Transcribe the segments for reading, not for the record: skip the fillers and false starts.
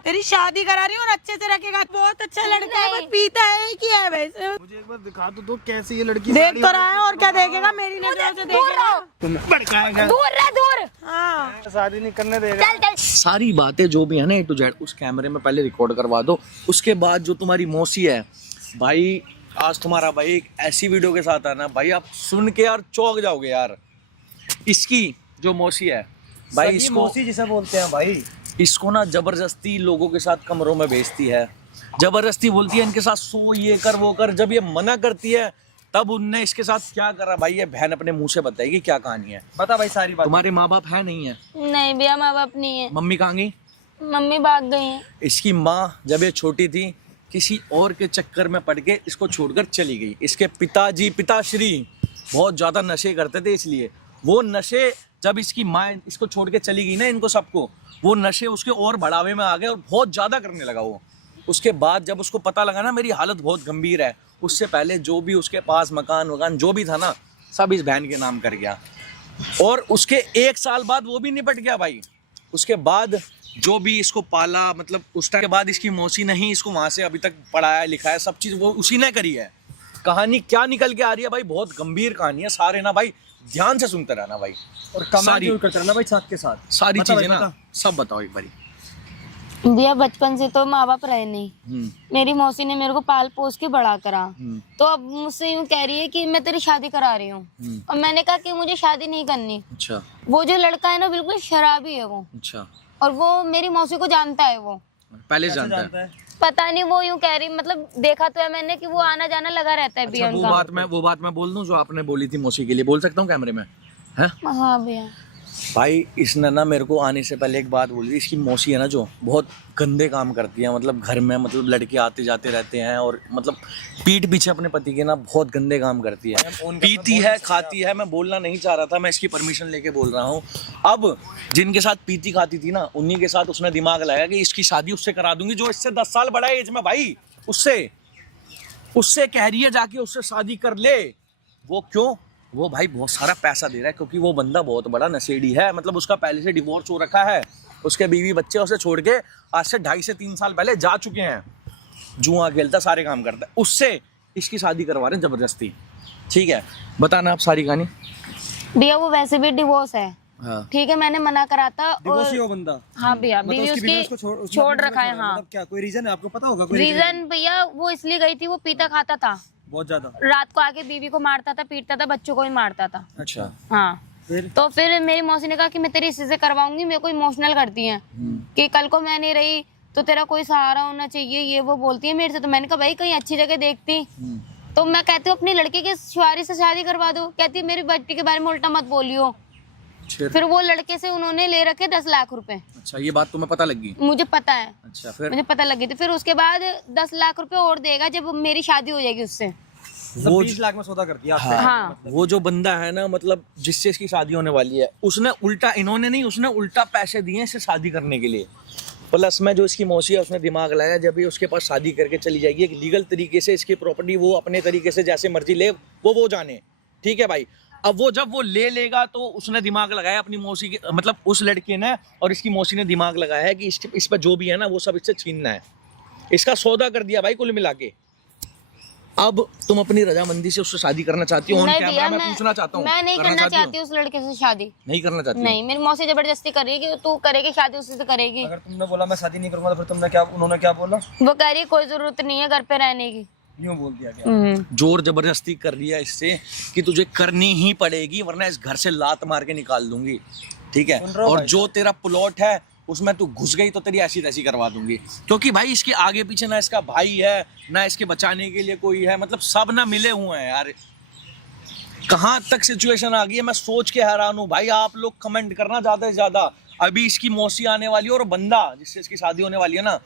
तेरी शादी करा रही हूँ और अच्छे से रखेगा। बहुत अच्छा लड़का है, बस पीता है कि है वैसे। मुझे एक बार दिखा दो कैसी ये लड़की। देख तो रहा है और क्या देखेगा, मेरी नजरों से देखेगा। भड़काएगा। दूर रह दूर। हाँ शादी नहीं करने देगा। चल चल। सारी बातें जो भी है ना A to Z उस कैमरे में पहले रिकॉर्ड करवा दो। उसके बाद जो तुम्हारी मौसी है भाई, आज तुम्हारा भाई एक ऐसी वीडियो के साथ आना भाई, आप सुन के यार चौंक जाओगे यार। इसकी जो मौसी है भाई, इसको मौसी जिसे बोलते हैं भाई, इसको ना जबरदस्ती लोगों के साथ कमरों में भेजती है, जबरदस्ती बोलती है इनके साथ सो, ये कर वो कर। जब ये मना करती है तब उनने इसके साथ क्या करा भाई, ये बहन अपने मुंह से बताएगी क्या कहानी है। बता भाई सारी बात। तुम्हारे माँ बाप है नहीं है? नहीं भैया, माँ बाप नहीं है। मम्मी कहाँ गई? मम्मी भाग गई है। इसकी माँ जब ये छोटी थी किसी और के चक्कर में पड़ के इसको छोड़कर चली गई। इसके पिताश्री बहुत ज़्यादा नशे करते थे, इसलिए वो नशे जब इसकी माँ इसको छोड़ के चली गई ना इनको सबको, वो नशे उसके और बढ़ावे में आ गए और बहुत ज़्यादा करने लगा वो। उसके बाद जब उसको पता लगा ना मेरी हालत बहुत गंभीर है, उससे पहले जो भी उसके पास मकान जो भी था ना सब इस बहन के नाम कर गया। और उसके 1 साल बाद वो भी निपट गया भाई। उसके बाद जो भी इसको पाला, मतलब उस टाइम के बाद इसकी मौसी ने ही इसको वहाँ से अभी तक पढ़ाया लिखाया, सब चीज़ वो उसी ने करी है। कहानी क्या निकल के आ रही है भाई, बहुत गंभीर कहानी है। सारे ना भाई ध्यान से सुनते रहना भाई, और कमेंट जरूर करते रहना भाई साथ के साथ। सारी बता चीजें भाई, ना बता। सब बताओ एक बारी। भैया बचपन से तो माँ बाप रहे नहीं। मेरी मौसी ने मेरे को पाल पोस के बड़ा करा। तो अब मुझसे यूँ कह रही है कि मैं तेरी शादी करा रही हूँ। और मैंने कहा कि मुझे शादी नहीं करनी। अच्छा वो जो लड़का है ना बिल्कुल शराबी है वो, अच्छा, और वो मेरी मौसी को जानता है। वो पहले जानता है? पता नहीं, वो यूँ कह रही, मतलब देखा तो है मैंने कि वो आना जाना लगा रहता है भैया अच्छा, उनका। वो बात मैं बोल दूं जो आपने बोली थी मौसी के लिए, बोल सकता हूँ कैमरे में? है हाँ भैया। भाई इसने ना मेरे को आने से पहले एक बात बोली थी। इसकी मौसी है ना जो बहुत गंदे काम करती है, मतलब घर में मतलब लड़के आते जाते रहते हैं और मतलब पीठ पीछे अपने पति के ना बहुत गंदे काम करती है, पीती है खाती है। मैं बोलना नहीं चाह रहा था, मैं इसकी परमिशन लेके बोल रहा हूँ। अब जिनके साथ पीती खाती थी ना उन्हीं के साथ उसने दिमाग लगाया कि इसकी शादी उससे करा दूंगी जो इससे 10 साल बड़ा है एज में भाई। उससे कह रही है जाके उससे शादी कर ले। वो क्यों? वो भाई बहुत सारा पैसा दे रहा है क्योंकि वो बंदा बहुत बड़ा नशेड़ी है। मतलब उसका पहले से डिवोर्स हो रखा है, उसके बीवी बच्चे उसे छोड़ के आज से 2.5 से 3 साल पहले जा चुके हैं। जुआ खेलता, सारे काम करता है, उससे इसकी शादी करवा रहे हैं जबरदस्ती। ठीक है, बताना आप सारी कहानी। भैया वो वैसे भी डिवोर्स है। हाँ। ठीक है, मैंने मना करा था। डिवोर्स ही हो बंदा। हाँ भैया, मतलब बीवी उसकी बीवी उसकी उसको छोड़ रखा है। हाँ, मतलब क्या कोई रीजन है? आपको पता होगा कोई रीजन भैया वो इसलिए गई थी, वो पीता खाता था बहुत ज्यादा। रात को आके बीवी को मारता था, पीटता था, बच्चों को भी मारता था। अच्छा। हाँ, तो फिर मेरी मौसी ने कहा कि मैं तेरी इसी से करवाऊंगी। मेरे को इमोशनल करती है कि कल को मैं नहीं रही तो तेरा कोई सहारा होना चाहिए, ये वो बोलती है मेरे से। तो मैंने कहा भाई कहीं अच्छी जगह देखती। तो मैं कहती हूँ अपनी लड़की के शुआरी से शादी करवा दो। कहती है मेरी बेटी के बारे में उल्टा मत बोलियो। फिर वो लड़के से उन्होंने ले रखे 10 लाख रुपए। अच्छा, ये बात तुम्हें पता लगी? मुझे पता है। अच्छा, फिर मुझे पता लगी थी। फिर उसके बाद 10 लाख रुपए और देगा जब मेरी शादी हो जाएगी उससे। वो 20 लाख में सौदा कर दिया आपने। हाँ। वो जो बंदा है ना, मतलब जिससे इसकी शादी होने वाली है, उसने उल्टा, इन्होंने नहीं, उसने उल्टा पैसे दिए इससे शादी करने के लिए। प्लस में जो इसकी मौसी है उसने दिमाग लगाया जब भी उसके पास शादी करके चली जाएगी एक लीगल तरीके से इसकी प्रॉपर्टी वो अपने तरीके से जैसे मर्जी ले, वो जाने। ठीक है भाई, अब वो जब वो ले लेगा तो उसने दिमाग लगाया अपनी मौसी के, मतलब उस लड़के ने और इसकी मौसी ने दिमाग लगाया है कि इस पर जो भी है ना वो सब इससे छीनना है। इसका सौदा कर दिया भाई कुल मिला के। अब तुम अपनी रजामंदी से उससे शादी करना चाहती हो? नहीं भैया, मैं पूछना चाहता हूँ, मैं नहीं करना चाहती उस लड़के से शादी। नहीं करना चाहती? नहीं, मेरी मौसी जबरदस्ती कर रही है कि तू करेगी शादी, उसी से करेगी। अगर तुमने बोला मैं शादी नहीं करूंगा तो फिर तुमने क्या, उन्होंने क्या बोला? वो कह रही है कोई जरूरत नहीं है घर पे रहने की। यूं बोल दिया क्या? जोर जबरदस्ती कर लिया इससे कि तुझे करनी ही पड़ेगी वरना इस घर से लात मार के निकाल दूंगी। ठीक है, और जो तेरा प्लॉट है उसमें तू घुस गई तो तेरी ऐसी तैसी करवा दूंगी। क्योंकि भाई इसके आगे पीछे ना इसका भाई है ना इसके बचाने के लिए कोई है, मतलब सब ना मिले हुए हैं यार। कहाँ तक सिचुएशन आ गई है, मैं सोच के हैरान हूँ भाई। आप लोग कमेंट करना ज्यादा से ज्यादा। अभी इसकी मौसी आने वाली है और बंदा जिससे इसकी शादी होने वाली है ना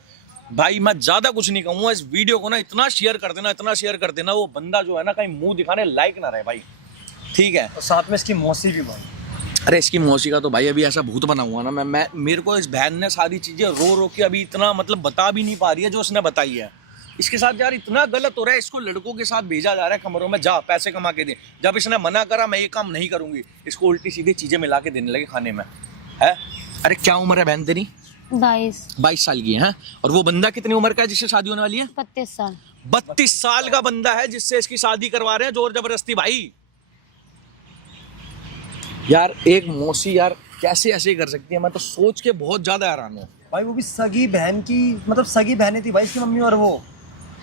भाई, मैं ज्यादा कुछ नहीं कहूँगा। इस वीडियो को ना इतना शेयर कर देना, इतना शेयर कर देना, वो बंदा जो है ना कहीं मुंह दिखाने लायक ना रहे भाई। ठीक है, और साथ में इसकी मौसी भी भाई। अरे इसकी मौसी का तो भाई अभी ऐसा भूत बना हुआ ना, मैं मेरे को इस बहन ने सारी चीजें रो रो के अभी इतना मतलब बता भी नहीं पा रही है जो उसने बताई है। इसके साथ यार इतना गलत हो रहा है, इसको लड़कों के साथ भेजा जा रहा है कमरों में, जा पैसे कमा के दे। जब इसने मना करा मैं ये काम नहीं करूंगी, इसको उल्टी सीधी चीजें मिला के देने लगे खाने में है। अरे क्या उम्र है बहन तेरी? 22 साल की है। और वो बंदा कितनी उम्र का है जिससे शादी होने वाली है? 32 साल। 32 साल का बंदा है जिससे इसकी शादी करवा रहे हैं जोर जबरदस्ती। भाई यार एक मौसी यार कैसे ऐसे कर सकती है, मैं तो सोच के बहुत ज्यादा हैरान हूँ। भाई वो भी सगी बहन की, मतलब सगी बहनें थी भाई इसकी मम्मी और वो,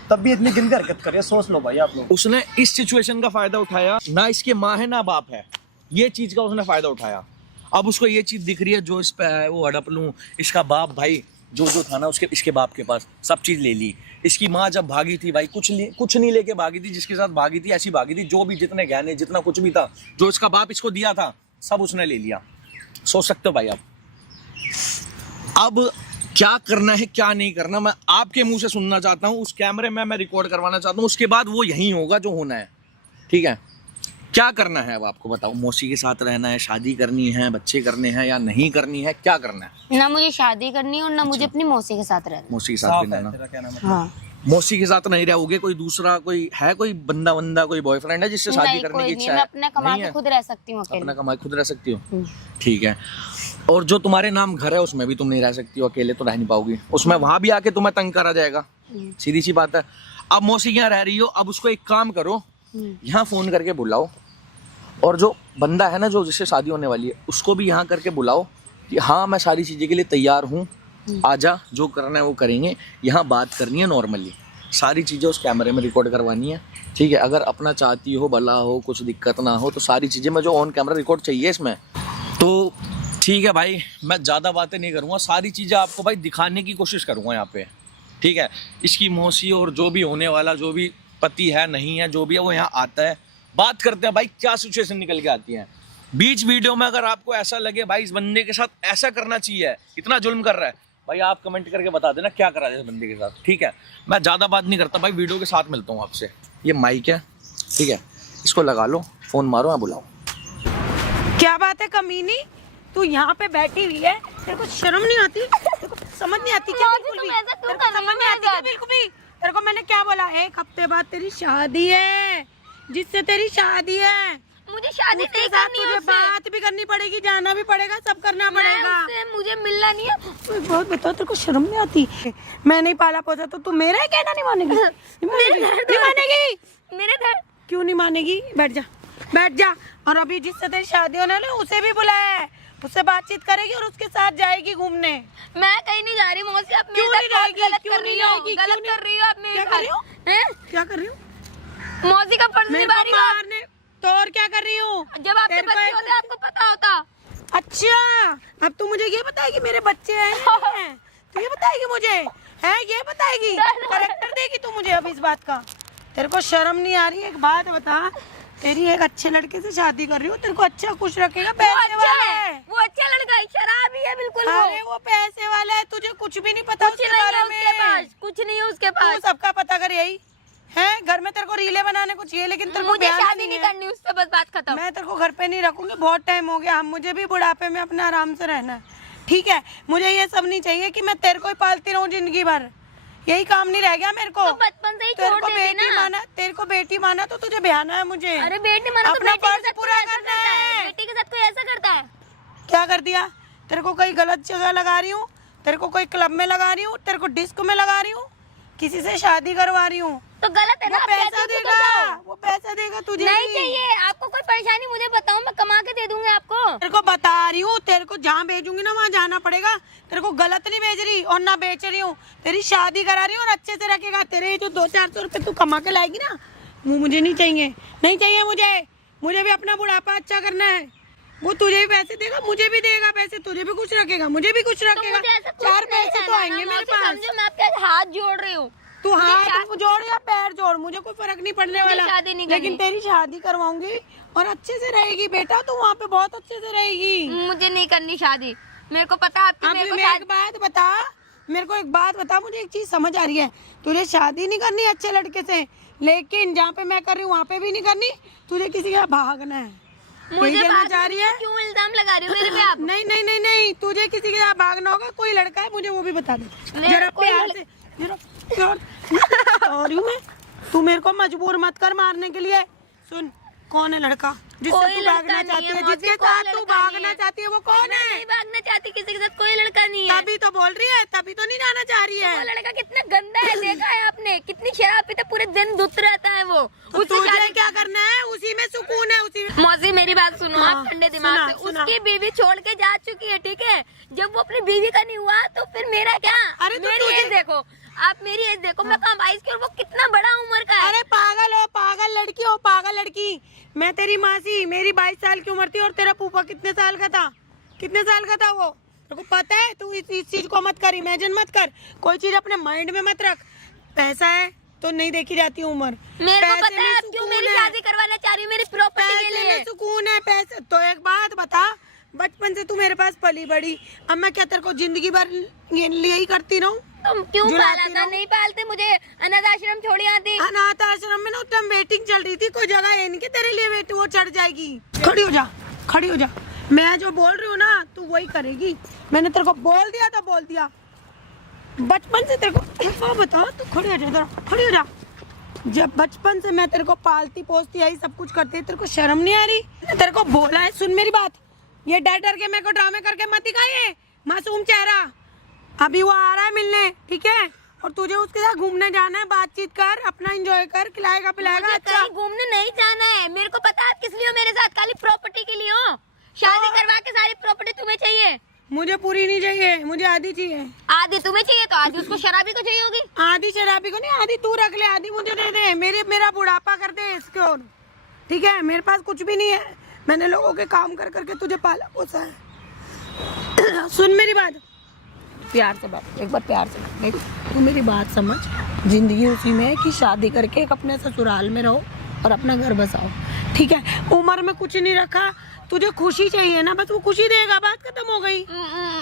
तब भी इतनी गंदी हरकत कर रही है। सोच लो भाई आप लोग। उसने इस सिचुएशन का फायदा उठाया, ना इसके माँ है ना बाप है, ये चीज का उसने फायदा उठाया। अब उसको ये चीज दिख रही है जो इस पे है वो हड़प लूं। इसका बाप भाई जो था ना उसके इसके बाप के पास सब चीज ले ली। इसकी माँ जब भागी थी भाई कुछ नहीं लेके भागी थी, जिसके साथ भागी थी ऐसी भागी थी, जो भी जितने गहने जितना कुछ भी था जो इसका बाप इसको दिया था सब उसने ले लिया। सोच सकते हो भाई आप। अब क्या करना है क्या नहीं करना मैं आपके मुंह से सुनना चाहता हूँ। उस कैमरे में मैं रिकॉर्ड करवाना चाहता हूँ, उसके बाद वो यही होगा जो होना है। ठीक है, क्या करना है अब आपको बताओ। मौसी के साथ रहना है, शादी करनी है, बच्चे करने हैं या नहीं करनी है, क्या करना है? ना मुझे शादी करनी है और ना मुझे अपनी मौसी के साथ रहना। मौसी के साथ भी रहना। तेरा क्या नाम है? हाँ। मौसी के साथ नहीं रहोगे, कोई दूसरा कोई है, कोई बंदा कोई बॉयफ्रेंड है जिससे शादी करने की इच्छा है? मैं अपना कमा के खुद रह सकती हूँ, अपना कमा के खुद रह सकती हो। ठीक है, और जो तुम्हारे नाम घर है उसमें भी तुम नहीं रह सकती हो, अकेले तो रह नहीं पाओगी उसमें, वहां भी आके तुम्हें तंग करा जाएगा। सीधी सी बात है। अब मौसी यहाँ रह रही हो, अब उसको एक काम करो, यहाँ फोन करके बुलाओ, और जो बंदा है ना जो जिससे शादी होने वाली है उसको भी यहाँ करके बुलाओ कि हाँ मैं सारी चीज़ें के लिए तैयार हूँ, आजा, जो करना है वो करेंगे। यहाँ बात करनी है नॉर्मली, सारी चीज़ें उस कैमरे में रिकॉर्ड करवानी है। ठीक है, अगर अपना चाहती हो, भला हो, कुछ दिक्कत ना हो, तो सारी चीज़ें मैं जो ऑन कैमरा रिकॉर्ड चाहिए इसमें, तो ठीक है भाई मैं ज़्यादा बातें नहीं करूँगा, सारी चीज़ें आपको भाई दिखाने की कोशिश करूँगा यहाँ पे। ठीक है, इसकी मौसी और जो भी होने वाला जो भी पति है नहीं है जो भी है वो यहाँ आता है, बात करते हैं भाई क्या सिचुएशन निकल के आती है। बीच वीडियो में अगर आपको ऐसा लगे भाई इस बंदे के साथ ऐसा करना चाहिए, इतना जुल्म कर रहा है, भाई आप कमेंट करके बता देना क्या करा इस बंदे के साथ। ठीक है, मैं ज़्यादा बात नहीं करता भाई, वीडियो के साथ मिलता हूँ आपसे। ये माइक है, ठीक है, इसको लगा लो, फोन मारो, मैं बुलाओ। क्या बात है कमीनी, तू यहाँ पे बैठी हुई है, तेरे को शर्म नहीं आती? तेरे को समझ नहीं आती क्या? बिल्कुल भी तेरे को समझ नहीं आती क्या? बिल्कुल भी। तेरे को मैंने क्या बोला, 1 हफ्ते बाद तेरी शादी है, जिससे तेरी शादी है, मुझे शादी नहीं साथ करनी है तुझे उससे। बात भी करनी पड़ेगी, जाना भी पड़ेगा, सब करना पड़ेगा। मुझे मिलना नहीं है। तू एक बात बता, तेरे को शर्म नहीं आती? मैं नहीं पाला पोसा तो तू मेरा ही कहना नहीं मानेगी? नहीं मानेगी? मेरे घर क्यों नहीं मानेगी? बैठ जा, बैठ जा। और अभी जिससे तेरी शादी होने वाली है उसे भी बुलाया है, उससे बातचीत करेगी और उसके साथ जाएगी घूमने। मैं कहीं नहीं जा रही मौसी, आप क्यों नहीं जाएगी? गलत क्यों कर रही नहीं हो, जाएगी? गलत कर रही हो आप मेरे क्या कर रही हो? साथ। क्या कर रही हूँ? मौसी का फर्ज मेरे निभा को रही हो आप। मारने तो और क्या कर रही हूँ? जब आपके तेरे को बच्चे एक- होते आपको पता होता। अच्छा, अब तू मुझे ये बताएगी मेरे बच्चे हैं या नहीं हैं? तू ये बताएगी मुझे, है ये बताएगी? करेक्टर देगी तू मुझे अब इस बात का? तेरे को शर्म नहीं आ रही? एक बात बता, तेरी एक अच्छे लड़के से शादी कर रही हूँ, तेरे को अच्छा खुश रखेगा, पैसे वाला है वो अच्छा लड़का है, शराबी है बिल्कुल। अरे वो पैसे वाला है, तुझे कुछ भी नहीं पता उसके बारे में। कुछ नहीं है उसके तू पास। सबका पता कर, यही है घर में तेरे को रीले बनाने को चाहिए, लेकिन तेरे को मुझे ब्याह शादी नहीं है। करनी उससे, बस बात खत्म। मैं तेरे को घर पे नहीं रखूंगी, बहुत टाइम हो गया, मुझे भी बुढ़ापे में अपना आराम से रहना है। ठीक है, मुझे ये सब नहीं चाहिए कि मैं तेरे को ही पालती रहूं जिंदगी भर, यही काम नहीं रह गया मेरे को। तो बचपन से ही तेरे छोड़ को देती बेटी ना। माना, तेरे को बेटी माना तो तुझे ब्याहना है मुझे। अरे बेटी माना तो अपना बेटी के फर्ज साथ पूरा कोई ऐसा करना करता है। बेटी के साथ कोई ऐसा करता है? क्या कर दिया? तेरे को कोई गलत जगह लगा रही हूँ, तेरे को कोई क्लब में लगा रही हूँ, तेरे को डिस्को में लगा रही हूँ, किसी से शादी करवा रही हूँ। तो गलत है ना, वो आप पैसा कहती हो तो देगा, जाओ। वो पैसा देगा तुझे नहीं भी। चाहिए आपको कोई परेशानी, मुझे बताओ, मैं कमा के दे दूंगी आपको। तेरे को बता रही हूँ, तेरे को जहाँ भेजूंगी ना वहाँ जाना पड़ेगा। तेरे को गलत नहीं भेज रही और ना बेच रही हूँ, तेरी शादी करा रही हूँ और अच्छे से रखेगा। तेरे जो 200-400 रुपए तू कमा के लाएगी ना, वो मुझे नहीं चाहिए, नहीं चाहिए मुझे। मुझे भी अपना बुढ़ापा अच्छा करना है। वो तुझे भी पैसे देगा, मुझे भी देगा पैसे, तुझे भी कुछ रखेगा, मुझे भी कुछ तो रखेगा। मुझे ऐसा कुछ 4 नहीं पैसे तो कहना आएंगे ना, मेरे मौसी, पास। समझो मैं आपके हाथ जोड़ रही हूँ। तू मुझे हाथ जोड़ या पैर जोड़, मुझे कोई फर्क नहीं पड़ने मुझे वाला, शादी नहीं लेकिन करनी। तेरी शादी करवाऊंगी और अच्छे से रहेगी बेटा, तू वहाँ पे बहुत अच्छे से रहेगी। मुझे नहीं करनी शादी, मेरे को पता है आपकी अब मेरे को मैं शादी। एक बात बता, मेरे को एक बात बता, मुझे एक चीज समझ आ रही है, तुझे शादी नहीं करनी अच्छे लड़के से, लेकिन जहाँ पे मैं कर रही हूँ वहाँ पे भी नहीं करनी, तुझे किसी के भागना है। मुझे यही कहना बात चाह रही है? क्यों इल्जाम लगा रही हो मेरे पे आप? नहीं नहीं नहीं नहीं, तुझे किसी के साथ भागना होगा, कोई लड़का है, मुझे वो भी बता दे मेरे जरा कोई प्यार से। सॉरी मैं, तू मेरे को मजबूर मत कर मारने के लिए। सुन, कौन है लड़का जिससे कोई तू लड़का भागना नहीं चाहती है, है? मौसी, जिसके कोई साथ तू लड़का नहीं भागना है। चाहती है वो कौन मैं है? नहीं भागना चाहती किसी के साथ, कोई लड़का नहीं है। तभी तो बोल रही है, तभी तो नहीं जाना चाह रही वो है। लड़का कितना गंदा है, देखा है आपने? कितनी शराब पीता, पूरे दिन धुत रहता है वो। तो उससे तुझे शादी- क्या करना है? उसी में सुकून है, उसी में। मौसी मेरी बात सुनो, हाँ, आप ठंडे दिमाग सुना, से। सुना। उसकी बीवी छोड़ के जा चुकी है, ठीक है? जब वो अपनी बीवी का नहीं हुआ तो फिर मेरा क्या? अरे तो मेरी तुझे- एज देखो, आप मेरी एज देखो, मैं कहाँ 22 की और वो कितना बड़ा उम्र का है। अरे पागल हो, पागल लड़की हो, पागल लड़की। मैं तेरी मासी, मेरी 22 साल की उम्र थी और तेरा फूफा कितने साल का था? कितने साल का था वो? तेरे को पता है? तू इस चीज को मत कर, इमेजिन मत कर, कोई चीज अपने माइंड में मत रख। पैसा है तो नहीं देखी जाती उम्र। मेरे को पैसे पता में है आप क्यों सुकून मेरी है। शादी करवाना चाह रही हो, मेरी प्रॉपर्टी के पैसे लिए। में सुकून है, पैसे। तो एक बात बता, बचपन से तू मेरे पास पली बड़ी, अब मैं क्या तेरे को जिंदगी भर लिए ही करती रहूं? तुम क्यों जुलाती पाला था? रहूं? नहीं पालते मुझे, अनाथ आश्रम छोड़ी आती। अनाथ आश्रम में ना उस टाइम वेटिंग चल रही थी, कोई जगह है नहीं कि तेरे लिए वेट वो चढ़ जाएगी। खड़ी हो जा, खड़ी हो जा। मैं जो बोल रही हूँ ना तू वही करेगी। मैंने तेरे को बोल दिया था, बोल दिया बचपन से तेरे को। एक बात बता, तू खड़ी हो जा जरा, खड़ी हो जा। जब बचपन से मैं तेरे को पालती पोसती आई, सब कुछ करती, तेरे को शर्म नहीं आ रही? मैंने तेरे को बोला है, सुन मेरी बात, ये डर डर के मेरे को ड्रामे करके मत दिखाइए मासूम चेहरा। अभी वो आ रहा है मिलने, ठीक है? और तुझे उसके साथ घूमने जाना है, बातचीत कर, अपना एंजॉय कर, खिलाएगा पिलाएगा। मुझे अच्छा, कहीं घूमने नहीं जाना है। मेरे को पता है आप किस लिए हो मेरे साथ, खाली प्रॉपर्टी के लिए हो। शादी करवा के सारी प्रॉपर्टी तुम्हें चाहिए। मुझे पूरी नहीं चाहिए, मुझे आधी चाहिए। आधी तुम्हें चाहिए तो आधी उसको शराबी को चाहिए होगी। आधी शराबी को नहीं, आधी तू रख ले, आधी मुझे दे दे। मेरा बुढ़ापा कर दे इसके और, ठीक है? मेरे पास कुछ भी नहीं है, मैंने लोगों के काम कर करके तुझे पाला पोसा है। सुन मेरी बात, प्यार से बात, एक बार प्यार से। तू मेरी बात समझ, जिंदगी उसी में है कि शादी करके एक अपने ससुराल में रहो और अपना घर बसाओ, ठीक है? उम्र में कुछ नहीं रखा, तुझे खुशी चाहिए ना, बस वो खुशी देगा, बात खत्म हो गई।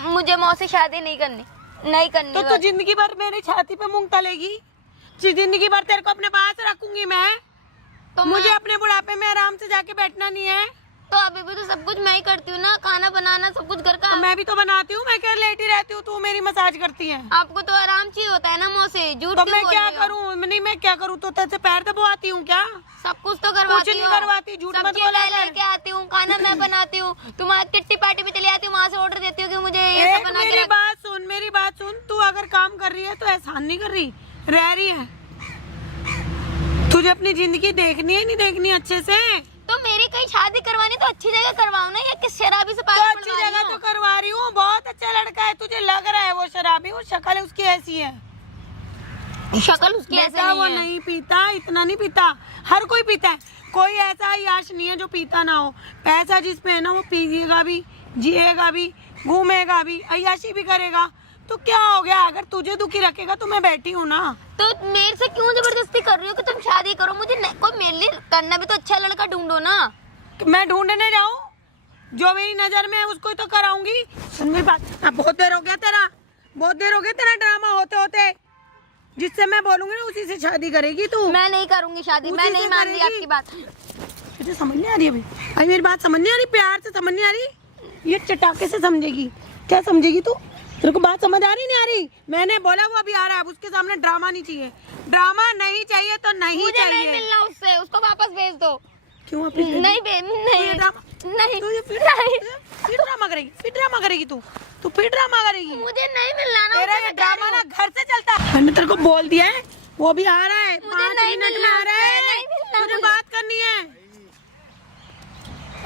मुझे मौसी शादी नहीं करनी, नहीं करनी। तो तू जिंदगी भर मेरी छाती पे मूंग तलेगी? जिंदगी भर तेरे को अपने पास रखूंगी मैं? तो मुझे अपने बुढ़ापे में आराम से जाके बैठना नहीं है? तो अभी भी तो सब कुछ मैं ही करती हूँ ना, खाना बनाना सब कुछ घर का। तो मैं भी तो बनाती हूँ, मैं क्या लेटी रहती हूँ, तू मेरी मसाज करती है? आपको तो आराम चाहिए होता है ना मौसी, झूठ तो क्यों मैं बोल क्या रही हो? करूँ? नहीं मैं क्या करूँ? तो तेरे से पैर दबाती हूँ क्या? सब कुछ तो करवाती कुछ नहीं हूँ। करवाती, झूठ मत सब्जी बोला मैं कर। लेके आती हूँ, खाना मैं बनाती हूँ, तुम्हारी किट्टी पार्टी में चली आती हूँ, वहाँ से ऑर्डर देती हूँ कि मुझे ये सब एक बना के मेरी रख। बात सुन, मेरी बात सुन, तू अगर काम कर रही है तो एहसान नहीं कर रही, रह रही है। तुझे अपनी जिंदगी देखनी है, नहीं देखनी अच्छे से? तो मेरी कहीं शादी करवानी तो अच्छी जगह करवाओ ना, या किस शराबी से तो पागल अच्छी जगह तो करवा रही हूँ, बहुत अच्छा लड़का है, तुझे लग रहा है वो शराबी, वो शक्ल उसकी ऐसी है। शक्ल उसकी ऐसे बेटा वो नहीं है। नहीं पीता, इतना नहीं पीता, हर कोई पीता है, कोई ऐसा याश नहीं है जो पीता ना हो। पैसा जिसमें है ना वो पिएगा भी, जिएगा भी, घूमेगा भी, अय्याशी भी करेगा। तो क्या हो गया? अगर तुझे दुखी रखेगा तो मैं बैठी हूँ ना। तो मेरे से क्यों जबरदस्ती कर रही हो कि तुम शादी करो? मुझे कोई मेरे लिए करना भी तो अच्छा लड़का ढूंढो ना। मैं ढूंढने जाऊँ? जो मेरी नजर में है उसको ही तो कराऊंगी। सुन मेरी बात, अब बहुत देर हो गया तेरा, बहुत देर हो गया तेरा ड्रामा होते होते। जिससे मैं बोलूंगी ना उसी से शादी करेगी तू। मैं नहीं करूंगी शादी, मैं उसी नहीं से मान रही करेगी। आपकी बात। तुझे समझ नहीं आ रही अभी मेरी बात समझ नहीं आ रही, प्यार से समझ नहीं आ रही, ये चटाके से समझेगी। क्या समझेगी तू? तेरे को बात समझ आ रही नहीं आ रही? मैंने बोला वो अभी आ रहा है, अब उसके सामने ड्रामा नहीं चाहिए, ड्रामा नहीं चाहिए तो नहीं मुझे चाहिए। नहीं मिलना उससे, उसको वापस भेज दो। क्यों वापस भेज दूं? नहीं ये ड्रामा- नहीं तू ये फिर ड्रामा करेगी, फिर ड्रामा करेगी तू फिर ड्रामा करेगी। मुझे नहीं मिलना ना तेरा उससे, ये मैं कह ड्रामा रही ना हूँ। घर से चलता है। मैंने तेरे को बोल दिया है, वो भी आ रहा है, मुझे 5 नहीं मिनट में मिलना आ रहा है, नहीं मिलना मुझे मुझे। बात करनी है।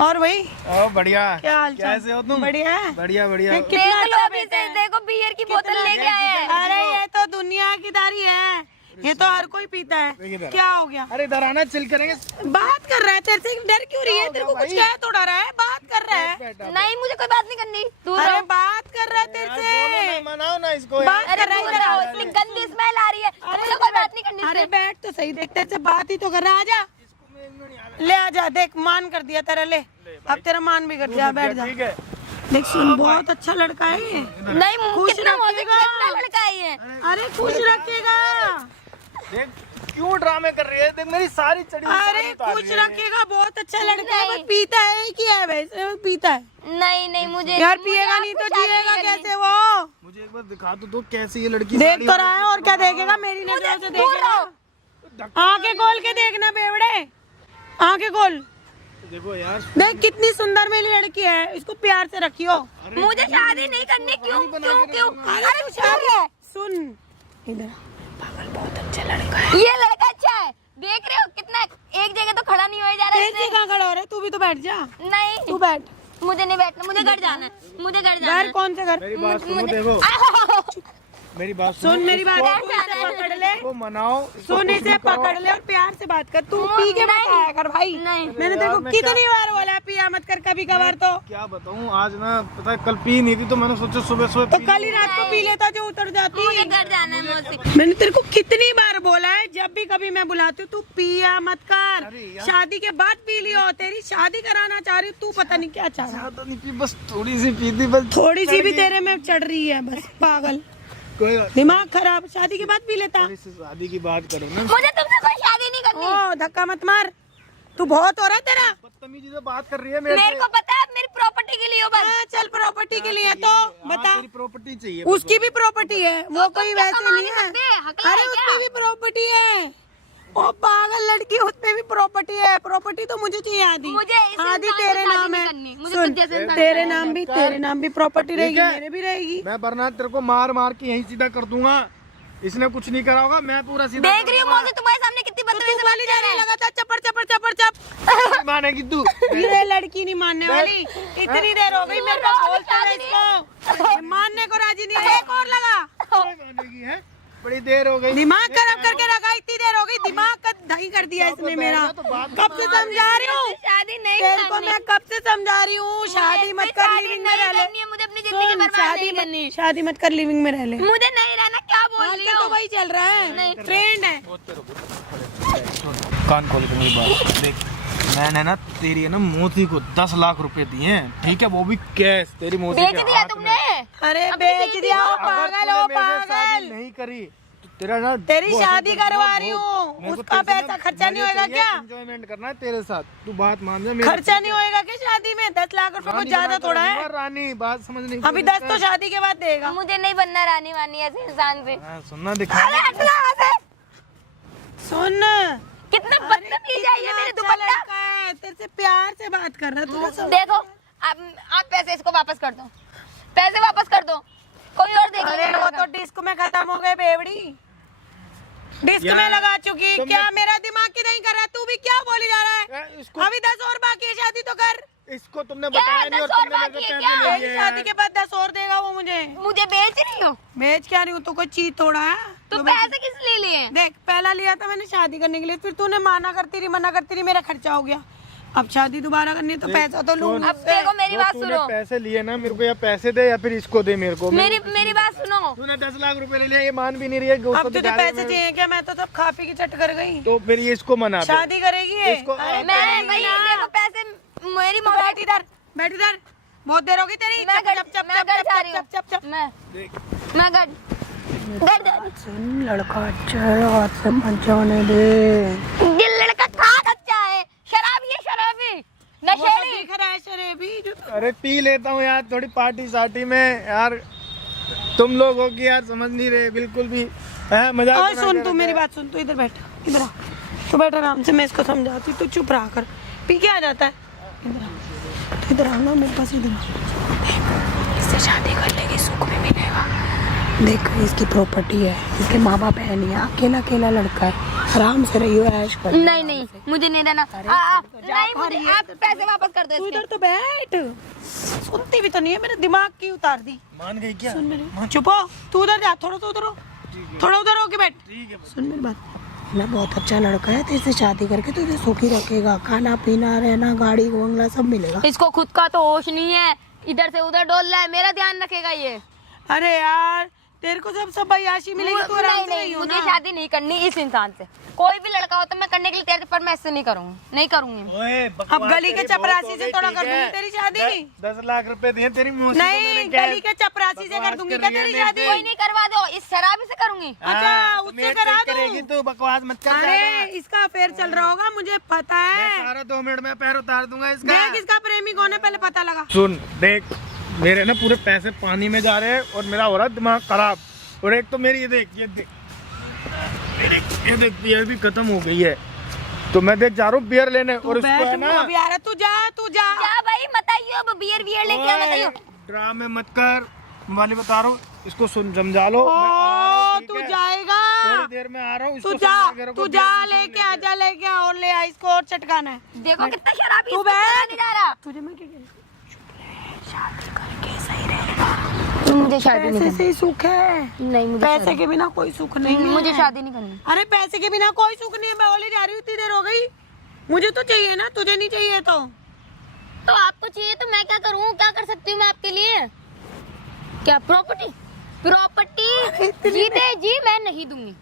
और भाई ओ बढ़िया, क्या हाल चाल? कैसे हो तुम? बढ़िया है? बढ़िया बढ़िया। ये कितना देख लो अच्छा अभी बेटा से, है। देखो बियर की बोतल कितना लेके आया है। अरे ये तो दुनिया की दारी है, ये तो हर कोई पीता है। क्या हो गया? अरे डराना, चिल करेंगे। बात कर रहा है तेरे से, डर क्यों रही है? तेरे को कुछ क्या थोड़ा रहा है? बात कर रहा है। नहीं मुझे कोई बात नहीं करनी, दूर अरे रहो। बात कर रहा है तेरे से, मनाओ ना इसको। बात अरे कर रहा है दूर इधर रहो, आओ। इतनी गंदी स्मेल आ रही है, मुझे कोई बात नहीं करनी अरे इससे। बैठ तो सही, देख तेरे से बात ही तो कर रहा है। आजा ले आजा, देख मान कर दिया तेरा, ले अब तेरा मान भी कर दिया, बैठ जा। ठीक है। देख सुन, बहुत अच्छा लड़का है ये। नहीं खुश कितना मौसी रखेगा। कितना लड़का है ये। अरे खुश रखेगा, देख क्यों ड्रामे कर रही है, देख मेरी सारी चढ़ी हुई अरे साड़ी उतार खुश रही है। रखेगा, बहुत अच्छा लड़का है। नहीं। बस पीता है कि है वैसे, वो पीता है नहीं नहीं मुझे यार, मुझे पिएगा नहीं आपको तो शादी जिएगा नहीं करनी। कैसे वो? मुझे एक बार दिखा तो दो कैसी ये लड़की देख साड़ी तो रहा है, और क्या देखेगा? मेरी नजर से दूर देखेगा। रहो। आंखें खोल के देखना बेवड़े, आंखें खोल। देखो यार, देख कितनी सुंदर मेरी लड़की है, इसको प्यार से रखियो। मुझे शादी नहीं करनी, क्यों क्यों क्यों? अरे तू शादी है, सुन इधर, पागल बहुत अच्छा लड़का है। ये लड़का अच्छा है, देख रहे हो कितना एक जगह तो खड़ा नहीं हो जा रहा है कैसे कहाँ खड़ा हो रहा है? तू भी तो बैठ जा। नहीं तू बैठ। मुझे नहीं बैठना, मुझे घर जाना है, मुझे घर जाना घर कौन से घर? मेरी बात सुनो, देखो मेरी बात सुन मेरी बात, तू इसे पकड़ ले, इसको मनाओ, सुन इसे पकड़ ले और प्यार से बात कर। तू पी के मत आया कर भाई। नहीं। मैंने तेरे को कितनी बार बोला पिया मत कर कभी कभार। तो क्या बताऊँ, आज ना पता है कल पी नहीं थी तो मैंने सोचा सुबह सुबह तो कल ही रात को पी लेता जो उतर जाती। मुझे घर जाना है मौसी। मैंने तेरे को कितनी बार बोला है, जब भी कभी मैं बुलाती हूँ तू पिया मत कर, शादी के बाद पी लियो। तेरी शादी कराना चाह रही हूँ, तू पता नहीं क्या चाह रहा। ज्यादा नहीं पी, बस थोड़ी सी पी थी, बस थोड़ी सी भी तेरे में चढ़ रही है, बस पागल, कोई दिमाग खराब। शादी के बाद पी लेता। थोड़ी सी शादी की बात करो ना। मुझे तुमसे कोई शादी नहीं करनी। ओ धक्का मत मार, तू बहुत हो रहा है तेरा। बदतमीजी से बात कर रही है मेरे मेरे से। को पता है, मेरी प्रॉपर्टी के लिए हो बस। हाँ, चल प्रॉपर्टी के लिए तो बता। तेरी प्रॉपर्टी चाहिए। उसकी भी प्रॉपर्टी है, वो कोई क्या वैसे कमा नहीं नहीं है। सकते? हकला अरे है उसकी भी प्रॉपर्टी है, ओ पागल लड़की, उसपे भी प्रॉपर्टी है। प्रॉपर्टी तो मुझे चाहिए आधी, मुझे इस आधी इंसान से तेरे शादी नाम नहीं है। करनी। मुझे सुन खुद जैसे इंसान तेरे से नाम भी प्रॉपर्टी रहेगी, है। मेरे भी रहेगी। मैं वरना तेरे को मार मार के यहीं सीधा कर दूंगा। इसने कुछ नहीं करा होगा, मैं पूरा सीधा देख रही हूँ मौसी तुम्हारे सामने कितनी तो तू बदतमीजी से वाली जा रही है, बात लगातार चपर चपर चपर चप। मानेगी तू। ये लड़की नहीं मानने वाली, इतनी देर हो गई मेरे को बोलते हुए इसको, मानने को राजी नहीं है। एक और लगा, मानेगी है, बड़ी देर हो गई। दिमाग खराब करके रखा, इतनी देर हो गई, दिमाग का दही कर दिया इसने मेरा। कब से समझा रही हूँ शादी नहीं तेरे को, करनी। मैं कब से समझा रही हूँ शादी मत कर, शादी लिविंग में नहीं रह ले। करनी है, मुझे अपनी जिंदगी सुन, बर्बाद नहीं करनी। शादी मत कर, लिविंग में रह ले। मुझे नहीं रहना, क्या बोल रही आजकल तो हो? वही चल रहा है, ट्रेंड है। कान खोल के मेरी बात देख, मैंने ना तेरी है ना मोती को 10 लाख रुपए दिए हैं, ठीक है, वो भी कैश तेरी मोती बेच के दिया हाथ तुमने? में। अरे अपनी बेच बेटी दिया, को ओ अगर पागल, तूने ओ मेरे से शादी पागल। नहीं करी तो तेरा ना तेरी वो शादी हरकत करवा रही बहुत- हूँ, मेरे को उसका तेरे से पैसा ना खर्चा नहीं होएगा क्या? एंजॉयमेंट करना है तेरे साथ, तू बात मान जा मेरी। खर्चा नहीं होएगा क्या शादी में? 10 लाख रुपए कुछ ज्यादा थोड़ा है। रानी बात समझ नहीं। अभी 10 तो शादी के बाद देगा। मुझे नहीं बनना रानी वानी ऐसे इंसान से। सुनना दिखा। अरे हट ला वहाँ से। सुन, कितना बदतमीज है ये मेरे अच्छा दुपट्टा। लड़का है, तेरे से प्यार से बात कर रहा है तू। देखो आप पैसे इसको वापस कर दो, पैसे वापस कर दो, कोई और देख अरे वो तो डिस्क में खत्म हो गए बेवड़ी, डिस्क में लगा चुकी। क्या मेरा दिमाग की नहीं कर रहा? तू भी क्या बोली जा रहा है? इसको अभी 10 और बाकी है, शादी तो कर। इसको तुमने बताया नहीं और 10 और तुमने मेरे बाकी से है पैसे क्या? ले तेरी लिए शादी हैं। के बाद 10 और देगा वो मुझे। मुझे बेच रही हो बेच क्या रही हूँ, तो कोई चीज थोड़ा है। तो पैसे किस लिए लिए? देख पहला लिया था मैंने शादी करने के लिए, फिर तूने मना करती रही, मेरा खर्चा हो गया। अब शादी दोबारा करनी है तो पैसा तो लूंगी। अब देखो मेरी जो बात तूने सुनो, पैसे लिए ना, मेरे को या पैसे दे या फिर इसको दे मेरे को। मेरी बात सुनो। तूने 10 लाख रुपए ले लिया, ये मान भी नहीं रही है कि उसको अब तुझे दिखा रही है पैसे चाहिए क्या? मैं तो सब खा पी के चट कर गई। तो फिर ये इसको मना दे। शादी करेगी ये? इसको- अरे मैं करेगी भाई ना। देखो पैसे मेरी तू बैठ इधर, बैठ इधर, बहुत देर होगी तेरी। मैं चप घर चप चप मैं घर चप जा रही चप चप चप। हूँ, मैं घर जा रही सुन लड़का अच्छा है, हाथ से मत जाने दे। हूँ। ये लड़का कहाँ अच्छा है? शराबी है, शराबी वो सब नशेड़ी। दिख रहा है शराबी जो। अरे पी लेता हूँ यार, थोड़ी पार्टी सार्टी में यार। तुम लोग हो कि यार समझ नहीं रहे बिल्कुल भी, है मजाक ओए बना सुन, के तू रखा मेरी है। बात सुन, तू इधर बैठ, इधर आ, तू बैठ आराम से, मैं इसको समझाती, तू चुप रहा कर। पी के आ जाता है, इधर आ, तू इधर आ ना मेरे पास, इधर आ। इससे शादी कर लेगी, सुख भी मिलेगा। देख इसकी प्रॉपर्टी है, इसके माँ बाप है नहीं, अकेला अकेला लड़का है, आराम से रहियो, ऐश कर। नहीं नहीं मुझे नहीं रहना। नहीं मुझे, आप पैसे वापस कर दो तू इसके। इधर तो बैठ, सुनती भी तो नहीं है, मेरे दिमाग की उतार दी। मान गई क्या? सुन मेरी, चुप हो, तू उधर जा, थोड़ा तो उधर हो, थोड़ा उधर हो के बैठ। सुन मेरी बात, मैं बहुत अच्छा लड़का है, तो इससे शादी करके तुझे सुखी रखेगा, खाना पीना रहना, गाड़ी बंगला सब मिलेगा। इसको खुद का तो होश नहीं है, इधर से उधर डोल रहा है, मेरा ध्यान रखेगा ये। अरे यार तेरे को जब सब बयाशी मिलेगी तो आराम नहीं से नहीं रही हो मुझे ना। शादी नहीं करनी इस इंसान से। कोई भी लड़का हो तो मैं करने के लिए तैयार, पर मैं इससे नहीं करूंगी, नहीं करूंगी। ओए, अब बकवास गली के तेरी चपरासी बहुत से हो थोड़ा गई, कर ठीक दूंगी है? तेरी शादी। 10 लाख रुपए दिए तेरी मौसी को मैंने नहीं, क्या? गली के चपरासी से कर दूंगी क्या बकवास तेरी कर रही है शादी? कोई नहीं करवा दो, इस शराबी से करूंगी। अच्छा, हाँ, उससे मेरे करा से करेगी दूं। तो बकवास मत कर। अरे ज्यादा। इसका अफेयर चल रहा होगा, मुझे पता मैं है। सारा 2 मिनट में पैर उतार दूंगा इसका। देख इसका प्रेमी कौन है पहले पता लगा। सुन देख, मेरे ना पूरे पैसे पानी में जा रहे हैं और मेरा हो रहा है दिमाग खराब। और एक तो मेरी ये देख, ये देख, ये देख, ये भी खत्म हो गई है। तो मैं देख जा रहा हूँ बियर लेने और इसको है बैठ ना अभी आ रहा, तू जा क्या भाई मत आइयो, अब बियर बियर लेके आ, मत आइयो। ड्रामे मत कर, मैं वाली बता रहा हूँ, इसको सुन समझा लो। मैं आ रहा हूँ, ठीक तू है? जाएगा, थोड़ी देर में आ रहा हूँ, तू इसको जा, समझा के रखो, तू बियर जा किसी लेके आ, लेके आ और ले आ, इसको और चटकाना है। देखो कितना शराबी, तू इसको चला बैठ। नहीं जा रहा। तुझे मैं क्या कह रही हूँ? शादी करके सही रहेगा। मुझे शादी नहीं पैसे से ही सुख है, करनी, नहीं मुझे पैसे के बिना कोई सुख नहीं है। मुझे शादी नहीं करनी। अरे पैसे के बिना कोई सुख नहीं है, मैं बोले जा रही हूँ, इतनी देर हो गई। मुझे तो चाहिए ना, तुझे नहीं चाहिए तो आपको चाहिए तो मैं क्या करूँ, क्या कर सकती हूँ मैं आपके लिए? क्या प्रॉपर्टी? प्रॉपर्टी जीते जी मैं नहीं दूंगी,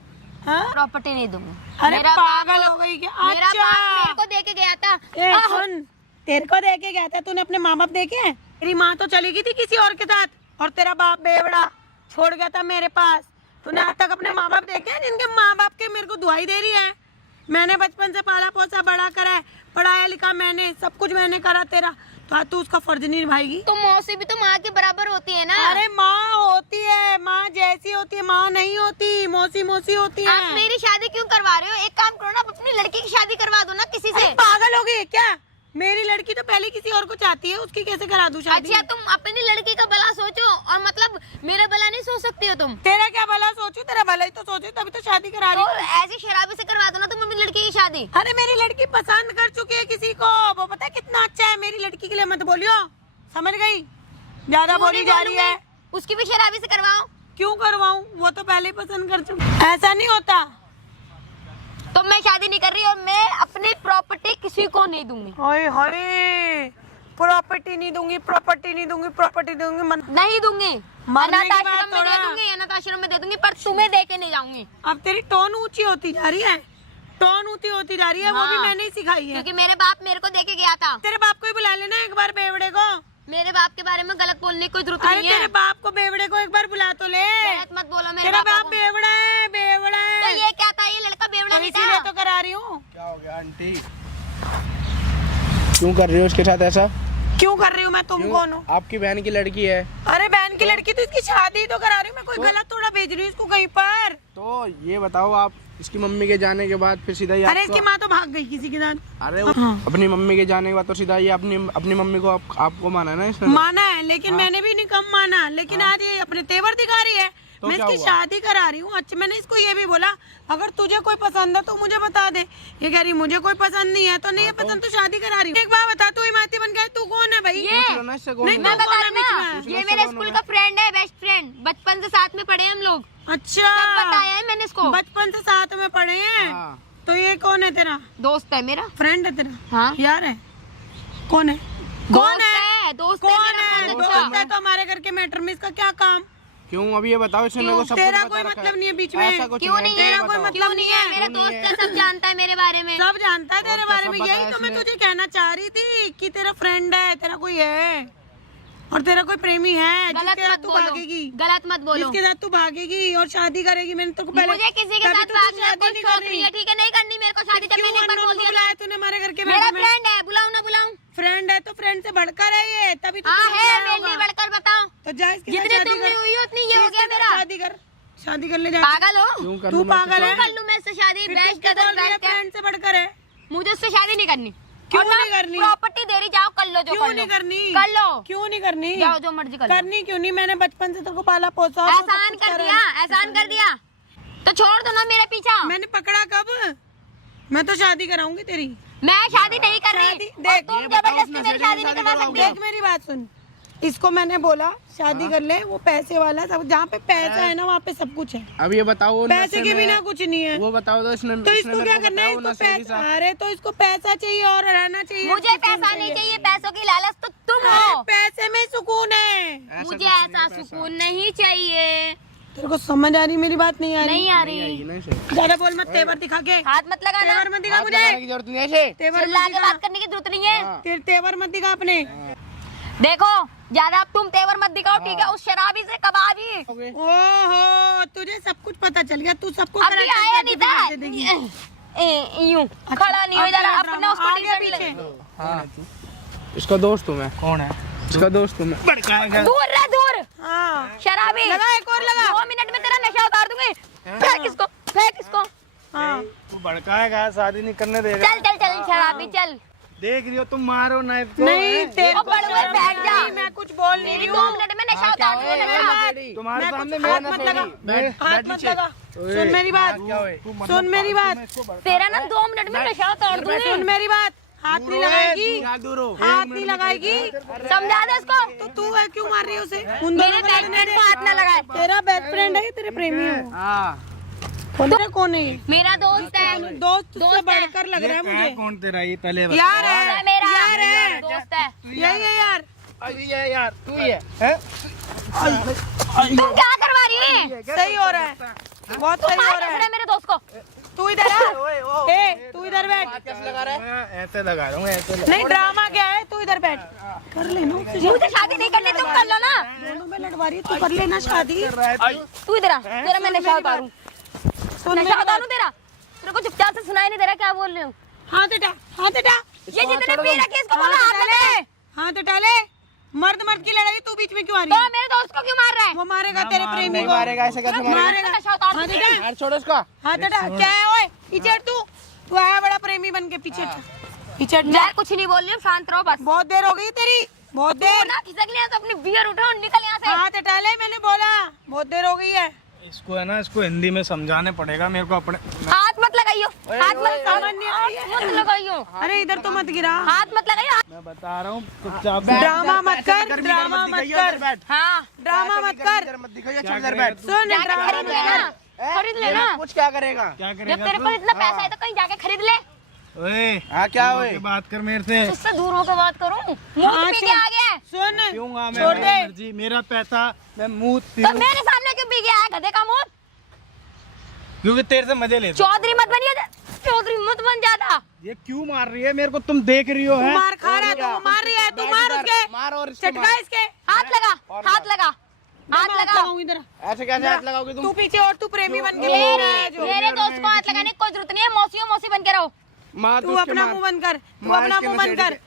हाँ? प्रॉपर्टी नहीं दूंगी। अरे मेरा पागल बाप- हो गई क्या? मेरा अच्छा। बाप मेरे को दे के गया था। ए, आहो। सुन, तेरे को देके गया था, तूने अपने माँ बाप देखे हैं? तेरी माँ तो चली गई थी किसी और के साथ, और तेरा बाप बेवड़ा छोड़ गया था मेरे पास। तूने आज तक अपने माँ बाप देखे हैं? जिनके माँ बाप के मेरे को दुआई दे रही है। मैंने बचपन से पाला पोसा बड़ा करा है, पढ़ाया लिखा मैंने, सब कुछ मैंने करा तेरा, तो आज तू उसका फर्ज नहीं निभाएगी? तो मौसी भी तो माँ के बराबर होती है ना। अरे माँ होती है, माँ जैसी होती है, माँ नहीं होती, मौसी मौसी होती है। आप मेरी शादी क्यों करवा रहे हो? एक काम करो ना, आप अपनी लड़की की शादी करवा दो ना किसी से। अरे पागल हो गई क्या? मेरी लड़की तो पहले किसी और को चाहती है, उसकी कैसे करा दूं शादी? अच्छा तुम अपनी लड़की का भला सोचो, और मतलब मेरा भला नहीं सोच सकती हो तुम? तेरा क्या भला सोचू? तेरा भला ही तो सोचू, तभी तो शादी करा रही तो हूँ। ऐसी शराबी से करवा दो ना तुम अपनी लड़की की शादी। अरे मेरी लड़की पसंद कर चुकी है किसी को, वो पता है कितना अच्छा है। मेरी लड़की के लिए मत बोलियो, समझ गई? ज्यादा क्यों बोली नहीं जा रही है। बोलूंगी? उसकी भी शराबी से करवाओ। क्यों करवाऊं? वो तो पहले ही पसंद कर चुकी। ऐसा नहीं होता। तो मैं शादी नहीं कर रही और मैं अपनी प्रॉपर्टी किसी को नहीं दूंगी। ओए होए, प्रॉपर्टी नहीं दूंगी, प्रॉपर्टी नहीं दूंगी, प्रॉपर्टी दूंगी नहीं दूंगी। मरने की अनाथ बात आश्रम में थोड़ा। दे दूंगी, अनाथ आश्रम में दे दूंगी, पर तुम्हें दे के नहीं जाऊंगी। अब तेरी टोन ऊंची होती जा रही है, टोन ऊंची होती जा रही है। वो भी हाँ। मैंने ही सिखाई है। क्योंकि मेरे बाप मेरे को दे के गया था। तेरे बाप को ही बुला लेना एक बार, बेवड़े को। मेरे बाप के बारे में गलत बोलने की कोई जरूरत अरे नहीं है। तेरे बाप को, बेवड़े को एक बार बुला तो ले। गलत मत बोलो मेरे तेरा बाप बाप को। बेवड़ा है, बेवड़ा तो है। ये क्या था? ये लड़का बेवड़ा तो नहीं इसीलिए था। तो करा रही हूँ। क्या हो गया आंटी? क्यों कर रही हो उसके साथ ऐसा? क्यों कर रही हूँ मैं? तुम क्यों? कौन हो? आपकी बहन की लड़की है। अरे बहन की लड़की, तो इसकी शादी तो करा रही हूँ मैं, कोई गलत थोड़ा भेज रही हूँ इसको कहीं पर। तो ये बताओ, आप इसकी मम्मी के जाने के बाद फिर सीधा ही अरे आपको- इसकी माँ तो भाग गई किसी के साथ। अरे हाँ। अपनी मम्मी के जाने के बाद तो सीधा ये अपनी मम्मी को आपको माना है ना इसने? माना है, लेकिन मैंने भी नहीं कम माना। लेकिन आज ये अपने तेवर दिखा रही है। तो मैं क्या इसकी हुआ? शादी करा रही हूँ। अच्छा, मैंने इसको ये भी बोला, अगर तुझे कोई पसंद है तो मुझे बता दे। ये कह रही मुझे कोई पसंद नहीं है, तो नहीं है पसंद तो शादी करा रही हूँ। एक बार बता, तू इमारती बन गया, तू कौन है भाई? ये पूछ लो ना इससे कौन नहीं, है? मैं तो बता कौन रही है बीच ना, में? ये मेरे स्कूल का फ्रेंड है, बेस्ट फ्रेंड। बचपन से साथ में पढ़े हैं हम लोग। अच्छा, सब बताया है मैंने इसको। बचपन से साथ में पढ़े हैं। हाँ। तो ये कौन है तेरा? दोस्त है मेरा। फ्रेंड है तेरा? हाँ। यार है? कौन है? कौन है? दोस्त कौन मेरा है? बहुत अच्छा। दोस्त है तो हमारे घर के मैटर में इसका क्या काम? क्यों? अभी ये बताओ, इसने मेरे को सब कुछ तेरा बता कोई रखा मतलब नहीं है बीच में। ऐसा कुछ क्यों नहीं है? ये तेरा कोई बताओ। मतलब क्यों नहीं है? मेरा क्यों नहीं दोस्त है? है, सब जानता है मेरे बारे में। सब जानता है तेरे और बारे क्या में। सब यही बताया तो मैं इसने? तुझे कहना चाह रही थी कि तेरा फ्रेंड है, तेरा कोई है, और तेरा कोई प्रेमी है गलत जिसके साथ मत तू बोलो, भागेगी, गलत मत बोलो। जिसके साथ तू भागेगी और शादी करेगी। मैंने तेरे को पहले मुझे किसी के तभी साथ तो तुझसे भागने का शादी कोई नहीं शौक कर नहीं है, रही। ठीक है? नहीं करनी मेरे को शादी। जब क्यों मैंने एक बार अननोन बोल को दिया बुलाया था। तूने हमारे घर के मेरा मैटर में? फ्रेंड है, बुलाऊं ना बुलाऊं? फ्रेंड है तो फ्रेंड से बढ़कर है ये, तभी तो हाँ तुझे है, बुलाया मेरे लिए होगा। बढ़कर बताओ। तो जा इसके साथ जितनी शादी तुम कर। हुई हो उतनी ये हो इसके गया साथ मेरा। शादी कर, शादी कर ले जा। पागल हो? क्यों कर तू लूं मैं पागल इससे? है? कर लूं मैं इससे शादी? फिर बेस्ट तू क्या बोल रही है? फ्रेंड से बढ़कर है? मुझे उससे शादी नहीं करनी। क्यों और ना नहीं करनी? प्रॉपर्टी दे रही, जाओ कर लो जो क्यों कर नहीं लो। करनी? कर लो, क्यों नहीं करनी? जाओ जो मर्जी कर लो। करनी क्यों नहीं? मैंने बचपन से तेरे को पाला पोसा। तो सब एहसान कुछ कर करा दिया, है। एहसान कर दिया तो छोड़ दो ना मेरे पीछा। मैंने पकड़ा कब? मैं तो शादी कराऊंगी तेरी। मैं शादी नहीं कर रही। शादी- और देख, तुम ये बताओ जबरदस्ती उसने मेरी शादी शादी नहीं करवा करवाओगे? सकते। देख मेरी बात सुन, इसको मैंने बोला शादी कर ले, वो पैसे वाला सब, जहाँ पे पैसा है ना वहाँ पे सब कुछ है। अब ये बताओ, वो पैसे नशे के में- बिना कुछ नहीं है। वो बताओ तो इसने तो इसको क्या करना है? इसको पैसा, अरे तो इसको पैसा चाहिए और रहना चाहिए। मुझे सुकून पैसा नहीं चाहिए, पैसों की लालच तो तुम हो। पैसे में सुकून है। मुझे ऐसा सुकून नहीं चाहिए। तेरे को समझ आ रही मेरी बात? नहीं आ रही? नहीं आ रही। ज्यादा बोल मत, तेवर दिखा के। हाथ मत लगाना। तेवर मत दिखा हाथ मुझे, लगाने की जरूरत नहीं है ऐसे। तेवर मत चिल्ला के दिखा। बात करने की जरूरत नहीं है। हाँ। तेवर मत दिखा अपने। देखो ज्यादा अब तुम तेवर मत दिखाओ, ठीक है? उस शराबी से कबाबी ओहो, तुझे सब कुछ पता चल गया। तू सबको अभी correct आया नहीं certificate दे देगी। था। यूं खड़ा नहीं हो अब जरा, तेरा अपना ड्रामा उसको आ गया टी-शर्ट ले। पीछे। इसका दोस्त हूँ मैं। कौन है? इसका दोस्त हूँ मैं। दूर रह, दूर हाँ, शराबी। लगा, एक और लगा। 2 मिनट में तेरा नशा उतार दूंगी। फेंक इसको, फेंक इसको। हाँ, भड़काएगा, शादी नहीं करने देगा। चल चल चल शराबी चल। देख रही हो तुम, मारो नाइफ को। नहीं तेरे ओ बड़ुआ बैठ जा। मैं कुछ बोल नहीं रही 2 हूँ। मिनट में नशा उतार दूंगी नशा। तुम्हारे मैं सामने कुछ हाथ मत लगा, हाथ मत लगा। सुन मेरी बात, सुन मेरी बात, तेरा ना 2 मिनट में नशा उतार दूंगी। सुन मेरी बात। हाथ नहीं लगाएगी, हाथ नहीं लगाएगी। समझा दे इसको। तो तू है क्यों मार रही है उसे? उन मेरे दोनों को बेस्ट फ्रेंड को हाथ ना लगाए। तेरा बेस्ट फ्रेंड है, तेरे प्रेमी है। तेरा कौन है? मेरा दोस्त है। दोस्त से दोस्त है। बढ़कर लग रहा है मुझे। कौन तेरा ये पहले बता। यार दोस्त है, है मेरा। यार है, दोस्त है। यही है यार। अभी ये यार तू ही है? तू क्या करवा रही है? सही हो रहा है, बहुत तू सही हो मार रहा कैसे है। रहा है मेरे दोस्त को? तू इधर आ, ए तू इधर बैठ। ऐसे लगा रहा हूँ, ऐसे लगा। नहीं ड्रामा क्या है, तू इधर बैठ। कर लेना उससे मुझे शादी नहीं करनी, तुम कर लो ना। दोनों में लड़वा रही है, तू कर लेना शादी। तू इधर आ, तेरा मैं नशा उतारूं। सुन मेरी नशा बात। उतारूं तेरा। तेरे को चुपचाप से सुनाई नहीं दे रहा क्या बोल रही हूँ? हाथ हटा, हाथ हटा, ये जितने पी रखे इसको बोलो हाथ हाथ लगा हटा ले। ले, हाथ हटा ले। मर्द मर्द की लड़ाई तू बीच में क्यों आ रही तो है? मेरे दोस्त को क्यों मार रहा है? वो मारेगा तेरे प्रेमी को। मारेगा, ऐसे कैसे मारेगा। नशा उतार हाथ दूंगी। हटा, छोड़ो इसको। हाथ हटा। क्या है ओए? पीछे हट तू आया बड़ा प्रेमी बन के, पीछे हट, पीछे हट जा। मैं कुछ नहीं बोल रही हूँ, शांत रहो बस। बहुत देर हो गई तेरी, बहुत तू देर। ना खिसक लिया तो अपनी बियर उठा और निकल यहाँ से। हाथ हटा ले, मैंने बोला बहुत देर हो गई है। इसको है ना, इसको हिंदी में समझाने पड़ेगा मेरे को अपने। हाथ मत लगाइयो, हाथ मत समझ नहीं आ रही है। मत लगाइयो, अरे इधर तो मत गिरा। हाथ मत लगाइयो। मैं बता रहा हूँ चुपचाप। ड्रामा मत कर, ड्रामा मत कर, हाँ ड्रामा मत कर। सुन जाके ड्रामा खरीद मत लेना, कर। खरीद लेना। क्या करेगा? क्या जब करेगा तेरे पास इतना पैसा है तो कहीं जाके खरीद ले। ओए हाँ, क्या हुए? बात कर मेरे से। उससे दूर होकर बात करूं। हाँ, मुंह पी के आ गया है। सुन पीऊंगा मैं, छोड़ दे। मर्जी, मेरा पैसा मैं मुंह तो पीऊं, मेरे सामने क्यों पी के आया गधे का मुंह? क्योंकि तेरे से मजे लेता। चौधरी मत बनिए, चौधरी मत बन जाता। ये क्यों मार रही है मेरे को? तुम देख रही हो है? मार खा रहा है, तू मार रही है, तू मार उसके, मार और चटका इसके। हाथ लगा, हाथ लगा, हाथ लगा। लगाऊं इधर। ऐसे कैसे हाथ लगाओगे तुम? तू पीछे और तू प्रेमी बन के बोल रहा है जो। मेरे दोस्त को हाथ लगाने की कोई जरूरत नहीं है। मौसी बन के रहो। मार तू अपना मुंह बंद कर, तू अपना मुंह बंद कर।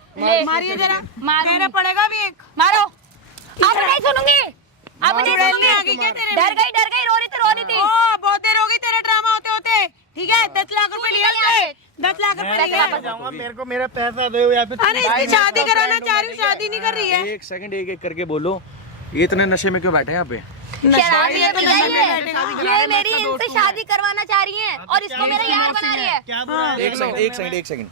मारिए जरा, मेरा पड़ेगा भी एक। मारो। अब नहीं सुनूंगी, अब नहीं चुड़ैल सुनूंगी। नहीं आ गई क्या तेरे में? डर गई, रो रही थी। ओ बहुत देर हो गई तेरे ड्रामा होते होते। ठीक है 10 लाख रुपए लिए थे, 10 लाख रुपए लिए। जाऊंगा, मेरे को मेरा पैसा दो या फिर अरे इसकी शादी कराना चाह रही हूँ, शादी नहीं कर रही है। एक सेकंड एक एक करके बोलो, ये इतने नशे में क्यों बैठे हैं यहाँ पे? शराबी है, तो बताइए। नशे में बैठेगा। ये मेरी इनसे शादी करवाना चाह रही है और इसको मेरा यार बना रही है। क्या बुरा है? एक सेकंड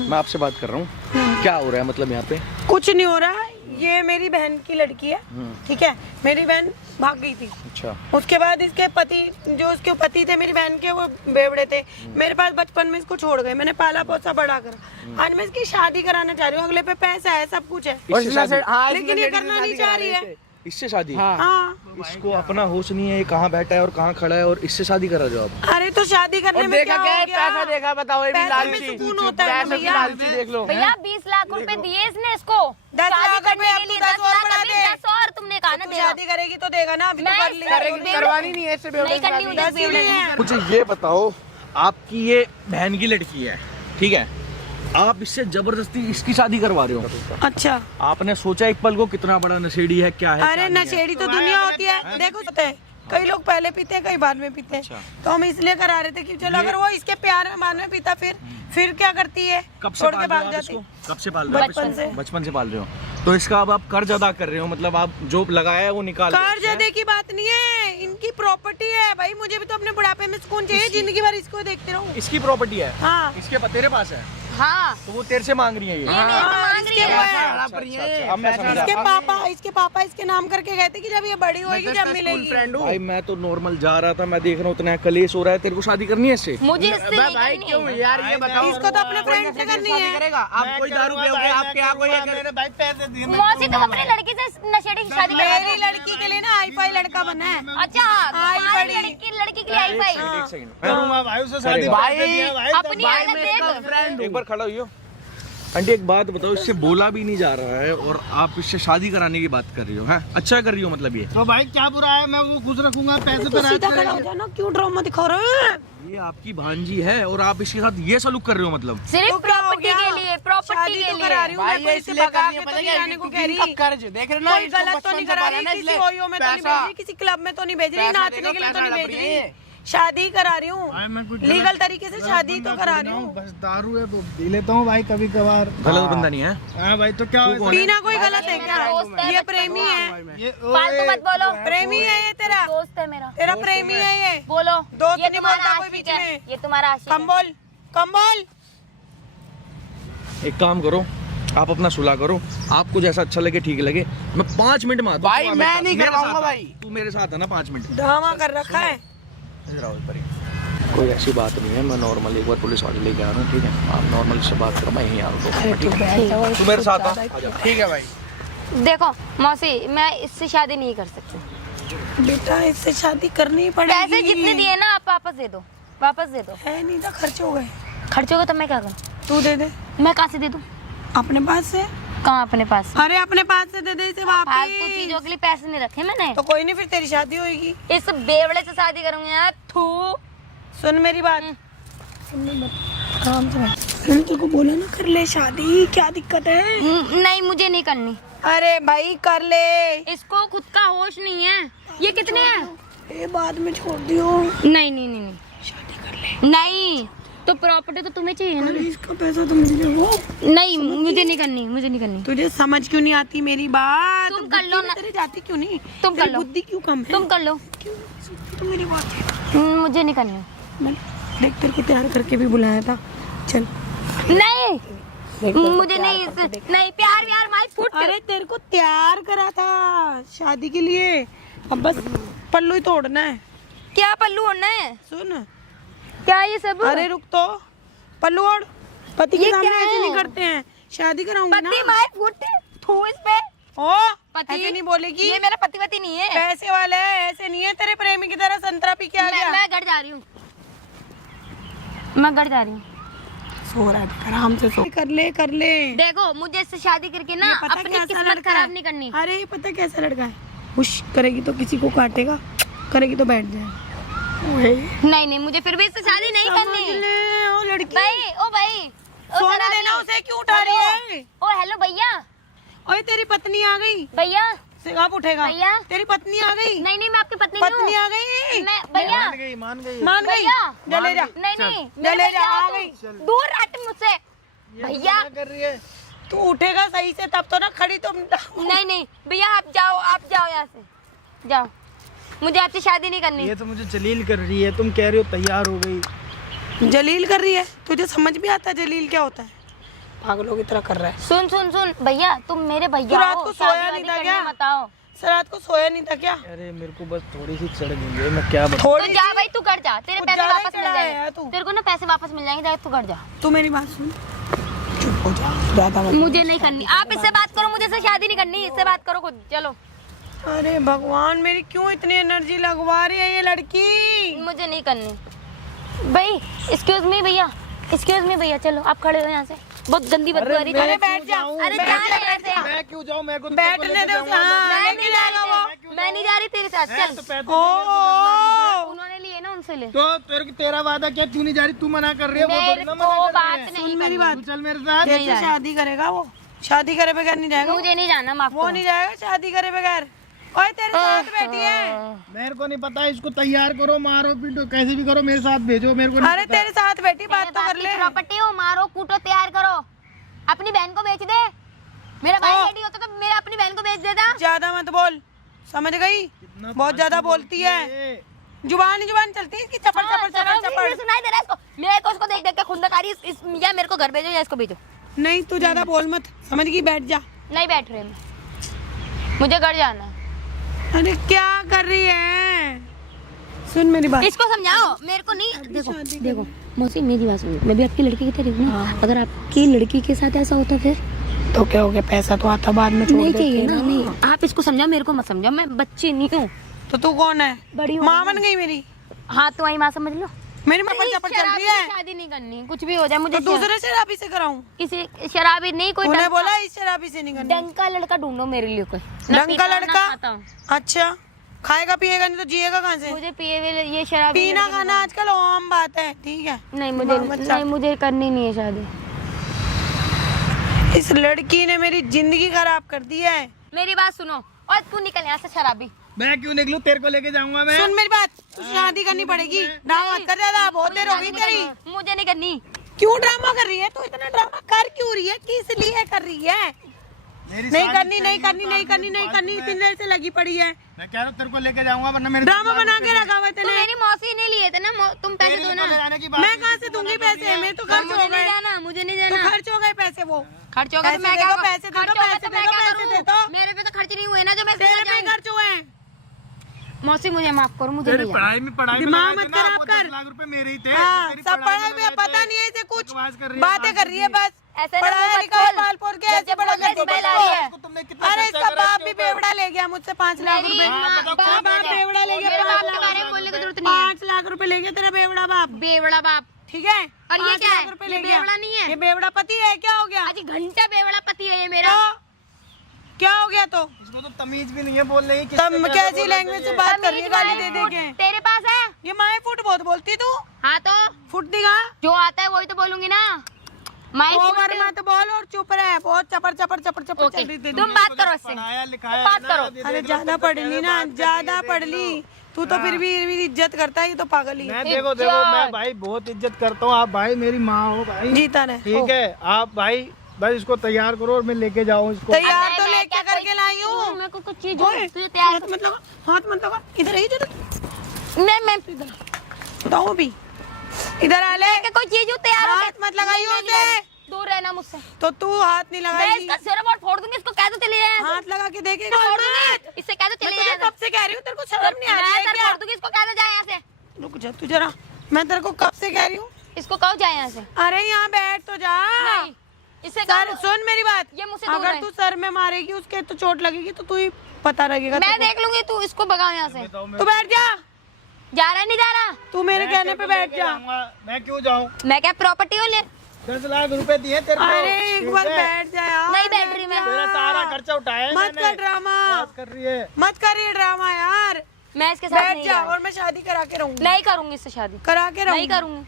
मैं आपसे बात कर रहा हूँ। क्या हो रहा है मतलब यहाँ पे? कुछ नहीं हो रहा है, ये मेरी बहन की लड़की है। ठीक है, मेरी बहन भाग गई थी। अच्छा, उसके बाद इसके पति, जो उसके पति थे मेरी बहन के, वो बेवड़े थे। मेरे पास बचपन में इसको छोड़ गए, मैंने पाला पोसा बड़ा करा। आज मैं इसकी शादी कराना चाह रही हूँ, अगले पे पैसा है, सब कुछ है, इससे शादी? लेकिन ये करना नहीं चाह रही है। इससे शादी? हाँ, इसको अपना होश नहीं है, ये कहाँ बैठा है और कहाँ खड़ा है और इससे शादी करा जो आप? अरे तो शादी करने में क्या हो गया? पैसा देखा, बताओ ये भी पैसे में लालची। सुकून होता है पैसे की भैया। लालची देख लो। भैया 20 लाख रुपए दिए इसने इसको 10 शादी लाख करने रुपए, के लिए। अब तू 10 और 10 बढ़ा लाख दे। 10 और तुमने कहा ना तू देगा। शादी करेगी तो देगा ना, अभी तो मैं कर लिया। करेगी, करवानी नहीं है इससे नहीं करनी मुझे। 10 ही लिए हैं। मुझे ये बताओ, आपकी ये बहन की लड़की है, ठीक है, आप इससे जबरदस्ती इसकी शादी करवा रहे हो। अच्छा, आपने सोचा एक पल को कितना बड़ा नशेड़ी है, क्या है? अरे क्या नहीं है? नशेड़ी तो दुनिया होती है, देखो होते हैं, कई लोग पहले पीते हैं, कई बाद में पीते हैं। तो हम इसलिए करा रहे थे कि चलो अगर वो इसके प्यार में बाद में पीता, फिर क्या करती है? कब से छोड़ पाल के रहे हो भाग आप जाती। इसको? कब से पाल रहे हो आप बचपन इसको? से। बचपन से पाल रहे हो, तो इसका अब आप कर्ज अदा कर रहे हो, मतलब आप जो लगाया है वो निकाल रहे हो। कर्ज अदे की बात नहीं है, इनकी प्रॉपर्टी है भाई, मुझे भी तो अपने बुढ़ापे में सुकून चाहिए, जिंदगी भर इसको देखते रहूं। इसकी प्रॉपर्टी है? हाँ इसके तेरे पास है हाँ, तो वो तेरे से मांग रही है ये? ये मेरे से मांग रही इसके वो है। है। अब मैं समझा। इसके पापा इसके नाम करके गए थे कि जब ये बड़ी होगी जब मिलेगी। भाई मैं तो नॉर्मल जा रहा था, मैं देख रहा हूँ इतना कलेश हो रहा है, तेरे को शादी करनी है इससे? मुझे इससे नहीं करनी है। यार ये बताओ, इसको तो अपने फ्रेंड से करनी है। आप कोई दारू पियोगे, आपके यहाँ कोई मेरे भाई पैसे दिए। मौसी तुम अपनी लड़की से नशेड़ी की शादी करवा मेरी लड़की के लिए ना हाई फाई लड़का बना है। अच्छा, आई तुम्हारी बड़ी। लड़की के लिए आई फाई। एक सेकंड, करूंगा भाई उससे शादी। अपनी हालत देख। एक बार खड़ा हुई। आंटी एक बात बताओ, इससे बोला भी नहीं जा रहा है और आप इससे शादी कराने की बात कर रही हो, हैं? अच्छा कर रही हो मतलब ये? तो भाई क्या बुरा है, मैं वो खुश रखूंगा, पैसे तो पे राज सीधा खड़ा करेगा। हो जाना, क्यों ड्रामा दिखा रहे हैं? ये आपकी भांजी है और आप इसके साथ ये सलूक कर रहे हो मतलब? सिर्फ तो क्या हो प्रॉपर्टी गया? के लिए, प्रॉपर्टी शादी के तो करा रही लिए। हूँ मैं, कोई इसे भगा के तो नहीं जाने को कह रही। कर्ज देख रहे हो ना, कोई गलत तो नहीं करा रही, किसी ओयो में तो नहीं भेज रही, किसी क्लब में तो नहीं भेज रही, नाचने के लिए तो नहीं भेज रही। शादी करा रही हूँ, भाई मैं कुछ लीगल तरीके से शादी तो करा रही हूँ। बस दारू है तो पी लेता हूँ भाई कभी कभार। गलत बंदा नहीं है। हाँ भाई तो क्या हुआ? पीना कोई गलत है क्या? दोस्त है, ये बचपन प्रेमी का। है, ये फालतू मत बोलो। प्रेमी है ये तेरा, दोस्त है मेरा। तेरा प्रेमी है ये। बोलो। दोस्त ये नहीं तुम्हारा बोलता कोई आशिक बीच है। में। ये तुम्हारा आशिक कम है। बोल, कम बोल। एक काम करो, आप अपना सुलह करो, आपको जैसा अच्छा लगे ठीक लगे। मैं 5 मिनट में आता हूँ। भाई मैं नहीं मेरे करवाऊंगा साथ आ। भाई। तू मेरे साथ है ना 5 मिनट। ड्रामा कर रखा है। इधर आओ इधर ही। कोई ऐसी बात नहीं है, मैं नॉर्मल एक बार पुलिस वाले लेके आ रहा हूँ, ठीक है? आप नॉर्मल से बात करो, मैं यहीं आ रहा हूँ। तू मेरे साथ आ। ठीक है भाई। देखो मौसी, मैं इससे शादी नहीं कर सकती। बेटा इससे शादी करनी ही पैसे पड़ेगी। जितने दिए ना आप वापस दे दो, वापस दे दो। है नहीं था, खर्च हो गए। खर्च होगा तो मैं क्या करूँ? तू दे दे मैं कहाँ से दे दूँ? अपने पास से। कहाँ अपने पास? अरे अपने पास से दे दे इसे फालतू वापस। चीजों के लिए पैसे नहीं रखे मैंने। तो कोई नहीं, फिर तेरी शादी होगी। इस बेवड़े से शादी करूंगी यार। थू। सुन मेरी बात, सुन मेरी बात, आराम से बात। मैंने तेरे को बोला ना कर ले शादी, क्या दिक्कत है? नहीं मुझे नहीं करनी। अरे भाई कर ले। इसको खुद का होश नहीं है। ये कितने हैं? ये बाद में छोड़ दियो। नहीं नहीं नहीं नहीं। शादी कर ले। नहीं तो प्रॉपर्टी तो तुम्हें चाहिए ना। अरे इसका पैसा तो मुझे दो। नहीं मुझे नहीं करनी, मुझे नहीं करनी। तुझे समझ क्यों नहीं आती मेरी बात? तुम कर लो ना। तेरे जाती क्यों नहीं? तुम कर तेरी लो। बुद्धि क्यों कम है? तुम कर लो। तुम मेरी बात है। मुझे नहीं करनी। मैंने देख तेरे को तैयार करके भी बुलाया था। चल नहीं मुझे नहीं, नहीं प्यार व्यार माई फुट। अरे तेरे को तैयार करा था शादी के लिए, अब बस पल्लू ही तोड़ना है। क्या पल्लू होना है? सुन, क्या ये सब? अरे रुक तो, पल्लू ओढ़। पति के ये सामने क्या ऐसे है? नहीं करते हैं। शादी कराऊंगी ना। पति माई फुट। थू इस पे। ओ पति ऐसे नहीं बोलेगी। ये मेरा पति पति नहीं है। पैसे वाला है, ऐसे नहीं है तेरे प्रेमी की तरह संतरा पी के आ गया। मैं घर जा रही हूँ, मैं घर जा रही हूँ। सो रहा है, आराम से सो। कर ले कर ले। देखो मुझे इससे शादी करके ना ये पता अपनी कैसा किस्मत लड़का खराब है? नहीं करनी। अरे ये पता कैसा लड़का है, हुश करेगी तो किसी को काटेगा, करेगी तो बैठ जाएगा। नहीं नहीं मुझे फिर भी इससे शादी नहीं समझ करनी। ले, ओ लड़की भाई ओ भाई ओ सोने शराबी। देना उसे, क्यों उठा रही है? ओ हेलो भैया। ओए तेरी पत्नी आ गई। भैया से कब उठेगा? भैया। तेरी पत्नी आ गई। नहीं नहीं मैं आपकी पत्नी पत्नी नहीं आ गई। हूँ। मैं भैया मान गई। मान गई। भैया। जा ले जा। नहीं नहीं जा ले मेरे जा, भैया आ हो गई। तुम। दूर हट मुझसे भैया। क्या कर रही है? तू उठेगा सही से तब तो ना, खड़ी तो। नहीं नहीं भैया आप जाओ यहाँ से जाओ। मुझे आपसे शादी नहीं करनी। ये तो मुझे जलील कर रही है, तुम कह रही हो तैयार हो गई। जलील कर रही है, तुझे समझ भी आता है जलील क्या होता है? पागलों की तरह कर रहा है। सुन सुन सुन भैया तुम मेरे भैया तू रात हो, को सोया शादी नहीं वादी था करने क्या? मत आओ। सर रात को सोया नहीं था क्या? अरे मेरे को बस थोड़ी सी चढ़ गई है, मैं क्या बताऊं। तो थोड़ी जा सी- भाई तू घर जा, तेरे कुछ पैसे ज्यादा ही वापस मिल चढ़ा है जाएंगे। तू। तेरे को ना पैसे वापस मिल जाएंगे, जा तू घर जा। तू मेरी बात सुन, चुप हो जा, ज्यादा मत। मुझे नहीं करनी, आप इससे बात करो, मुझे इससे शादी नहीं करनी, इससे बात करो खुद। चलो अरे भगवान, मेरी क्यों इतनी एनर्जी लगवा रही है ये लड़की? मुझे नहीं करनी। भाई एक्सक्यूज मी भैया, एक्सक्यूज मी भैया, चलो आप खड़े हो यहाँ से, बहुत गंदी बदबू आ रही है। अरे बैठ जा, अरे बैठ जा जा, यहाँ से। मैं क्यों जाऊं? मेरे को तो बैठने लेके दे उसे, जाऊंगा। हाँ, मैं लेके नहीं जा जाएगा वो। रही, मैं नहीं जा रही तेरे साथ। हैं, चल तो पैसे ओ उन्होंने लिए ना, उनसे ले। तो तेरा वादा क्या, तू नहीं जा रही? तू मना कर रही है, वो मेरे थोड़ी ना को मना कर बात रही है। नहीं सुन मेरी करनी। बात, तू चल मेरे साथ। तेरे से शादी करेगा वो? शादी करे बगैर नहीं जाएगा वो? मुझे नहीं जाना, माफ वो करो। नहीं जाएगा शादी करे बगैर। ओए तेरे साथ बैठी है। मेरे को नहीं पता, इसको तैयार करो, मारो पीटो, कैसे भी करो, मेरे साथ भेजो। मेरे को नहीं अरे पता। तेरे साथ बैठी, बात तो कर ले। प्रॉपर्टी हो, मारो कूटो, तैयार करो, अपनी बहन को बेच दे। मेरा भाई ओ। रेडी होता तो मेरा अपनी बहन को बेच देता। ज्यादा मत बोल, समझ गई? कितना बहुत ज्यादा बोलती है, ये। जुबान ही जुबान चलती है इसकी, चपड़ चपड़ चपड़ चपड़। सुनाई दे रहा है इसको, मेरे को उसको देख देख के खुंदक आ रही है। या मेरे को घर भेजो या इसको भेजो। नहीं तू ज्यादा बोल मत, समझ गई? बैठ जा। नहीं बैठ रही मैं, मुझे घर जाना है। अरे क्या कर रही है? सुन मेरी बात, इसको समझाओ, मेरे को नहीं। देखो शादी देखो मौसी, मेरी बात सुनो, मैं भी आपकी लड़की की तरह हूँ ना। अगर आपकी लड़की के साथ ऐसा होता फिर तो क्या हो गया? पैसा तो आता बाद में, छोड़ नहीं देते चाहिए हैं ना। नहीं आप इसको समझाओ, मेरे को मत समझाओ, मैं बच्ची नहीं हूँ। तो तू कौन है? बड़ी हूँ। माँ बन गई मेरी? हाँ तो वही माँ समझ लो। मेरी माँ पर चपड़ चल शराबी रही है। से शादी नहीं करनी, कुछ भी हो जाए मुझे। तो दूसरे शराबी से कराऊं? किसी शराबी नहीं, कोई तूने डंका- बोला इस शराबी से नहीं करनी। डंका लड़का ढूंढो मेरे लिए कोई। डंका पीता हूँ, लड़का? खाता हूँ। अच्छा, खाएगा पिएगा नहीं तो जिएगा कहाँ से? मुझे पिए हुए ये शराबी पीना लड़के खाना आजकल आम बात है, ठीक है? नहीं मुझे माँ बच्चा। नहीं, मुझे करनी नहीं है शादी। इस लड़की ने मेरी जिंदगी खराब कर दी है। मेरी बात सुनो और तू निकल यहाँ से शराबी। मैं क्यों निकलूं, तेरे को लेके जाऊंगा मैं। सुन मेरी बात, तुझे शादी करनी पड़ेगी। ड्रामा मत कर ज्यादा, बहुत देर हो गई तेरी। मुझे नहीं करनी। क्यों ड्रामा कर रही है तू? इतना ड्रामा कर क्यों रही है? किस लिए कर रही है? नहीं करनी, नहीं करनी, नहीं करनी, नहीं करनी, इतनी देर से लगी पड़ी है। मैं कह रहा हूँ तेरे को लेके जाऊंगा, वरना मेरे ड्रामा बना के रखा हुआ है तो तूने। मेरी मौसी ने लिए थे ना, तुम पैसे दो ना। मैं कहाँ से दूंगी पैसे? मेरे तो खर्च मुझे हो नहीं गए। जाना, मुझे नहीं तो जाना। खर्च हो गए पैसे, वो खर्च होगा तो पैसे मैं दे क्या दो, करूं? पैसे दे दो, खर्च होगा पैसे तो दे मैं दो, क्या पैसे दे करूं? दो। मेरे पे तो खर्च नहीं हुए ना जो मैं तेरे पे जाऊं। खर्च हुए हैं। मौसी मुझे माफ करो, मुझे तेरी नहीं जाना। पढ़ाई में दिमाग मत खराब कर। 10 लाख रुपए मेरे ही थे। हाँ, तेरी सब पढ़ाई में में पता नहीं है इसे कुछ, बकवास कर रही है, बातें कर रही है बस। ऐसे ना पढ़ाया मुंह मत लिखा है, खोल। पाल पोल के जब ऐसे बड़ा बोल रही करके स्मेल आ बच्चों रही है। को। तुमने कितना अरे खर्चा इसका करा बाप इसके भी ऊपर? बेवड़ा ले गया मुझसे 5 लाख मेरी रुपए। माँ- बताओ, बाप बाप बेवड़ा ले गया, मेरे बाप के 5 बारे में लाख बोलने की जरूरत नहीं है। 5 लाख रुपए ले गया तेरा बेवड़ा बाप। बेवड़ा बाप। ठीक है, और ये 5 क्या है? लाख रुपए ये ले गया। बेवड़ा नहीं है। ये बेवड़ा पति है, क्या हो गया? आज घंटा बेवड़ा पति है ये मेरा। तो क्या हो गया? तो इसको तो तमीज भी नहीं है बोलने की। तब कैसी लैंग्वेज से बात कर रही है, गाली दे दे के? तेरे पास है? ये माए फुट बहुत बोलती तू। हाँ तो फुट दिखा, जो आता है वही तो बोलूंगी ना। ओवर मत बोल और चुप रहे। बहुत चपर चपर चपर चपर ओके, चल रही तेरी। तुम बात करो इससे। पढ़ाया लिखाया बात है ना, करो। दे अरे दे ज्यादा पढ़ ली ना, ज्यादा पढ़ ली तू तो फिर भी इज्जत करता है। ये तो पागल ही है। मैं देखो देखो मैं भाई बहुत इज्जत करता हूँ। आप भाई मेरी माँ हो भाई, जीता रहे। ठीक है। आप भाई बस इसको तैयार करो और मैं लेके जाऊँ इसको। तैयार तो मैं लेके क्या करके लाई हूँ। मेरे को कुछ चीज ओए, तुझे तैयार हाथ मत लगा, हाथ मत लगा। इधर आई जो मैं बताओ अभी। इधर आ ले। कोई चीज हो तैयार हो हाथ मत लगाइयो उसे। दूर रहना मुझसे। तो तू हाथ नहीं मैं लगाएगी। इसका सिर और फोड़ दूंगी। इसको कह दो चले जाए। हाथ लगा के देखेगा। फोड़ दूंगी। इससे कह दो मैं चले तुझे जाए। कब से कह रही हूँ, तेरे को शर्म नहीं आ रही है मैं सर क्या? फोड़ दूंगी। इसको कह दो जाए यहाँ से। रुक जा तू जरा, मैं तेरे को कब से कह रही हूँ। इसको कहो जाए यहाँ से। अरे यहाँ बैठ तो जा। नहीं, इससे सर कहो। सुन मेरी बात, ये मुझसे दूर अगर रहे। तू सर में मारेगी उसके तो चोट लगेगी तो तू ही पता लगेगा। मैं तेरे देख लूंगी। तू इसको भगाओ यहाँ से। को। तू बैठ जा, जा रहा है नहीं जा रहा? तू मेरे कहने पे बैठ जा। मैं क्यों जाऊँ? मैं क्या प्रॉपर्टी हूँ? 10 लाख रुपए दिए तेरे को। अरे एक ठीक बार है? बैठ जा यार। नहीं बैठ रही मैं। तेरा सारा खर्चा उठाया है मत मैंने। कर ड्रामा, बात कर रही है। मत कर ये ड्रामा यार। मैं इसके साथ बैठ नहीं जा जा रही। और मैं शादी करा के रहूंगी। नहीं करूंगी इससे शादी। करा के नहीं रहूंगी। करूंगी।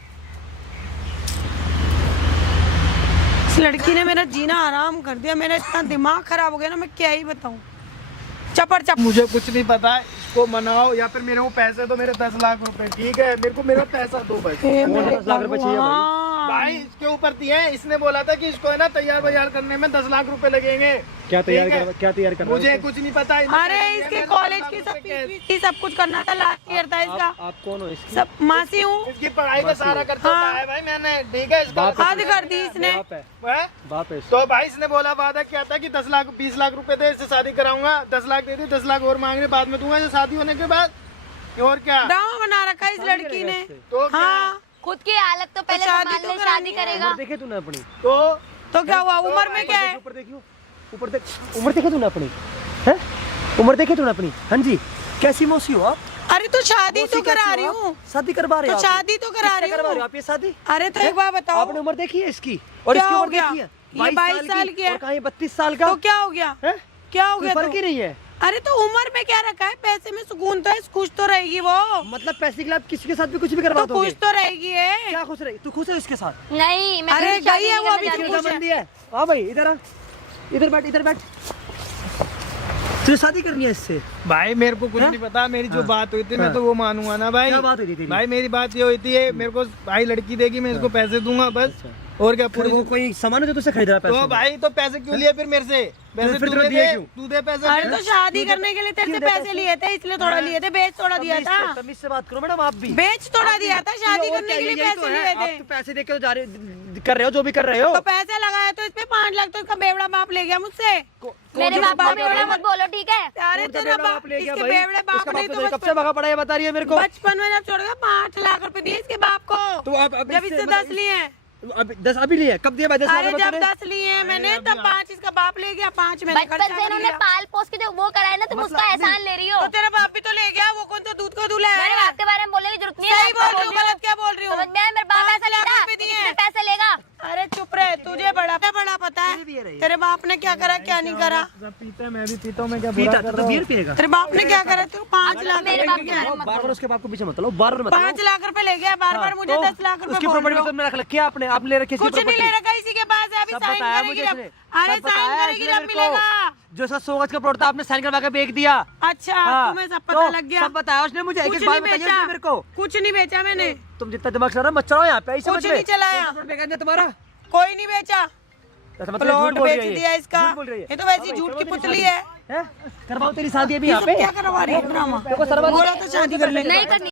इस लड़की ने मेरा जीना आराम कर दिया। मेरा इतना दिमाग खराब हो गया ना, मैं क्या ही बताऊं। चपर चपर। मुझे कुछ नहीं पता है। इसको मनाओ या फिर मेरे को पैसे दो, मेरे 10 लाख रुपए। ठीक है, मेरे को मेरा पैसा दो बस। ए, मेरे 10 लाख रुपए चाहिए भाई। भगवान। भाई इसके ऊपर दिए हैं। इसने बोला था कि इसको है ना तैयार बाजार करने में 10 लाख रुपए लगेंगे। क्या तैयार ठीक है? कर क्या तैयार कर रहा है मुझे इसको? कुछ नहीं पता। अरे इसके कॉलेज की सब फीस की सब कुछ करना था। लास्ट ईयर था इसका। आप कौन हो इसकी? सब मासी हूँ। इसकी पढ़ाई का सारा खर्चा हाँ। उठाया है भाई मैंने। ठीक है, इसका हद कर दी इसने। बाप है, हैं? बाप है इसका। तो भाई इसने बोला वादा किया था कि 10 लाख 20 लाख रुपए दे, इससे शादी कराऊंगा। 10 लाख दे दी, 10 लाख और मांगने बाद में दूंगा, ये शादी होने के बाद। और क्या? ड्रामा बना रखा है इस लड़की ने। तो क्या? हाँ खुद की हालत तो पहले शादी संभाल तो ले। करानी शादी है। करेगा। उम्र देखे तूने अपनी? तो क्या हुआ? उम्र में क्या है? ऊपर देखियो, ऊपर देख। उम्र देखे तूने अपनी? हैं? उम्र देखे तूने अपनी? हाँ जी। कैसी मौसी हो आप? अरे तो शादी तो मौसी करा कैसी रही हो आप? हूँ। शादी करवा रहे तो हो आप? शादी तो करा किससे रही करवा रहे हो हूँ। आप ये शादी? अरे तो एक बार बताओ, आपने उम्र देखी है इसकी? और क्या इसकी हो उम्र गया? देखी है? ये 22 साल की है। और कहाँ ये 32 साल का? तो क्या हो गया? हैं? क्या हो कोई गया? फर्क ही तो नहीं है। अरे तो उम्र में क्या रखा है? पैसे में सुकून तो है, खुश तो रहेगी वो। मतलब पैसे के लिए आप किसी के साथ भी कुछ भी करवा तो दोगे? खुश तो रहेगी है। क्या खुश रहे? तू खुश है इसके साथ? नहीं मैं अरे किसी से शादी गई है नहीं वो करना अभी चाहती। खुश है। रजामंदी है। हाँ भाई इधर आ, इधर बैठ, इधर बैठ। तुझे शादी करनी है इससे? भाई मेरे को कुछ हाँ? नहीं पता। मेरी जो हाँ। बात हुई थी मैं हाँ। तो वो मानूंगा ना भाई। क्या बात हुई थी तेरी? भाई मेरी बात ये हुई थी, मेरे को भाई लड़की देगी, मैं इसको पैसे दूंगा बस। और क्या? फिर पूरी वो कोई सामान है जो तुझसे खरीद रहा है तो पैसे? भाई तो पैसे क्यों लिए फिर मेरे से? पैसे फिर तू तेरे दे, दिए क्यों? तू दे पैसे। अरे तो शादी करने के लिए तेरे से पैसे लिए थे, इसलिए थोड़ा लिए थे। बेच थोड़ा दिया था। तमीज से बात करो मैडम आप भी। बेच थोड़ा दिया था, शादी करने के लिए पैसे लिए आप थे। तो पैसे देके तो जा रहे कर रहे हो जो भी कर रहे हो। तो पैसे लगाए तो इसमें 5 लाख तो इसका बेवड़ा बाप ले गया मुझसे। मेरे बाप का बेवड़ा मत बोलो ठीक है। अरे कौन सा तेरा बेवड़ा बाप ले गया इसके भाई? बेवड़े बाप इसका ने बाप तो तो कब से भगा पड़ा है बता रही है मेरे को। बचपन में जब छोड़ गया 5 लाख रुपए दिए इसके बाप को। तो आप जब इससे 10 लिए हैं। अब 10 अभी लिए? कब दिया भाई 10 अरे लाख जब रुपए? 10 लिए हैं मैंने तब 5 इसका बाप ले गया। 5 मैंने बचपन खर्चा से कर इन्होंने लिया। पाल पोस के जो वो कराया ना तुम उसका एहसान ले रही हो। तो तेरा बाप भी तो ले गया। वो कौन सा दूध का दूल्हा मेरे है? बाप के बारे में बोलने की जरूरत नहीं है। सही बोल रही हूँ, गलत क्या बोल रही हूँ? समझ में आया? मेरे बाप 5 ऐसा लाख लेता रुपए दिए हैं। पैसे लेगा। अरे चुप रहे, तुझे बड़ा पता है तेरे बाप ने क्या करा क्या नहीं करा। जब पीता है मैं भी पीता हूँ। मैं क्या बुरा पीता कर तो रहा हूँ? बियर पिएगा? तेरे बाप ने क्या करा? तू 5 लाख मेरे रुपए बाप ले के गया। बारे में मत बार बार बोलो। उसके बाप को पीछे मत लो, बार मत 5 लाख रुपए ले गया। बार बार मुझे 10 लाख रुपए उसकी बोल प्रॉपर्टी रहे में हो। तुमने रख रखी है आपने? आप ले रखी कुछ नहीं ले रखा इसी के पास है। अभी सब साइन बताया करेगी मुझे जब। इसने। अरे सब साइन बताया करेगी इसने जब मेरे को। मिलेगा। जो उसका 100 गज का प्लॉट था आपने साइन करवा के बेच दिया। अच्छा हाँ, तुम्हें सब पता तो लग गया। सब बताया उसने मुझे, एक कुछ एक बात नहीं बताइए बेचा, उसने मेरे को। कुछ नहीं बेचा मैंने, तुम जितना दिमाग चला रहा मत चलाओ यहाँ पे, ऐसे कुछ मत नहीं चलाया। तुम्हारा कोई नहीं बेचा, मतलब ये प्लॉट झूठ बोल रही बेच है, दिया इसका। झूठ बोल रही है। ये तो वैसी झूठ की पुतली है। हैं? करवाओ तेरी शादी अभी ये यहाँ सब पे। क्या करवा रही है ड्रामा? देखो सरवा बोला तो शादी कर लेंगे। नहीं करनी।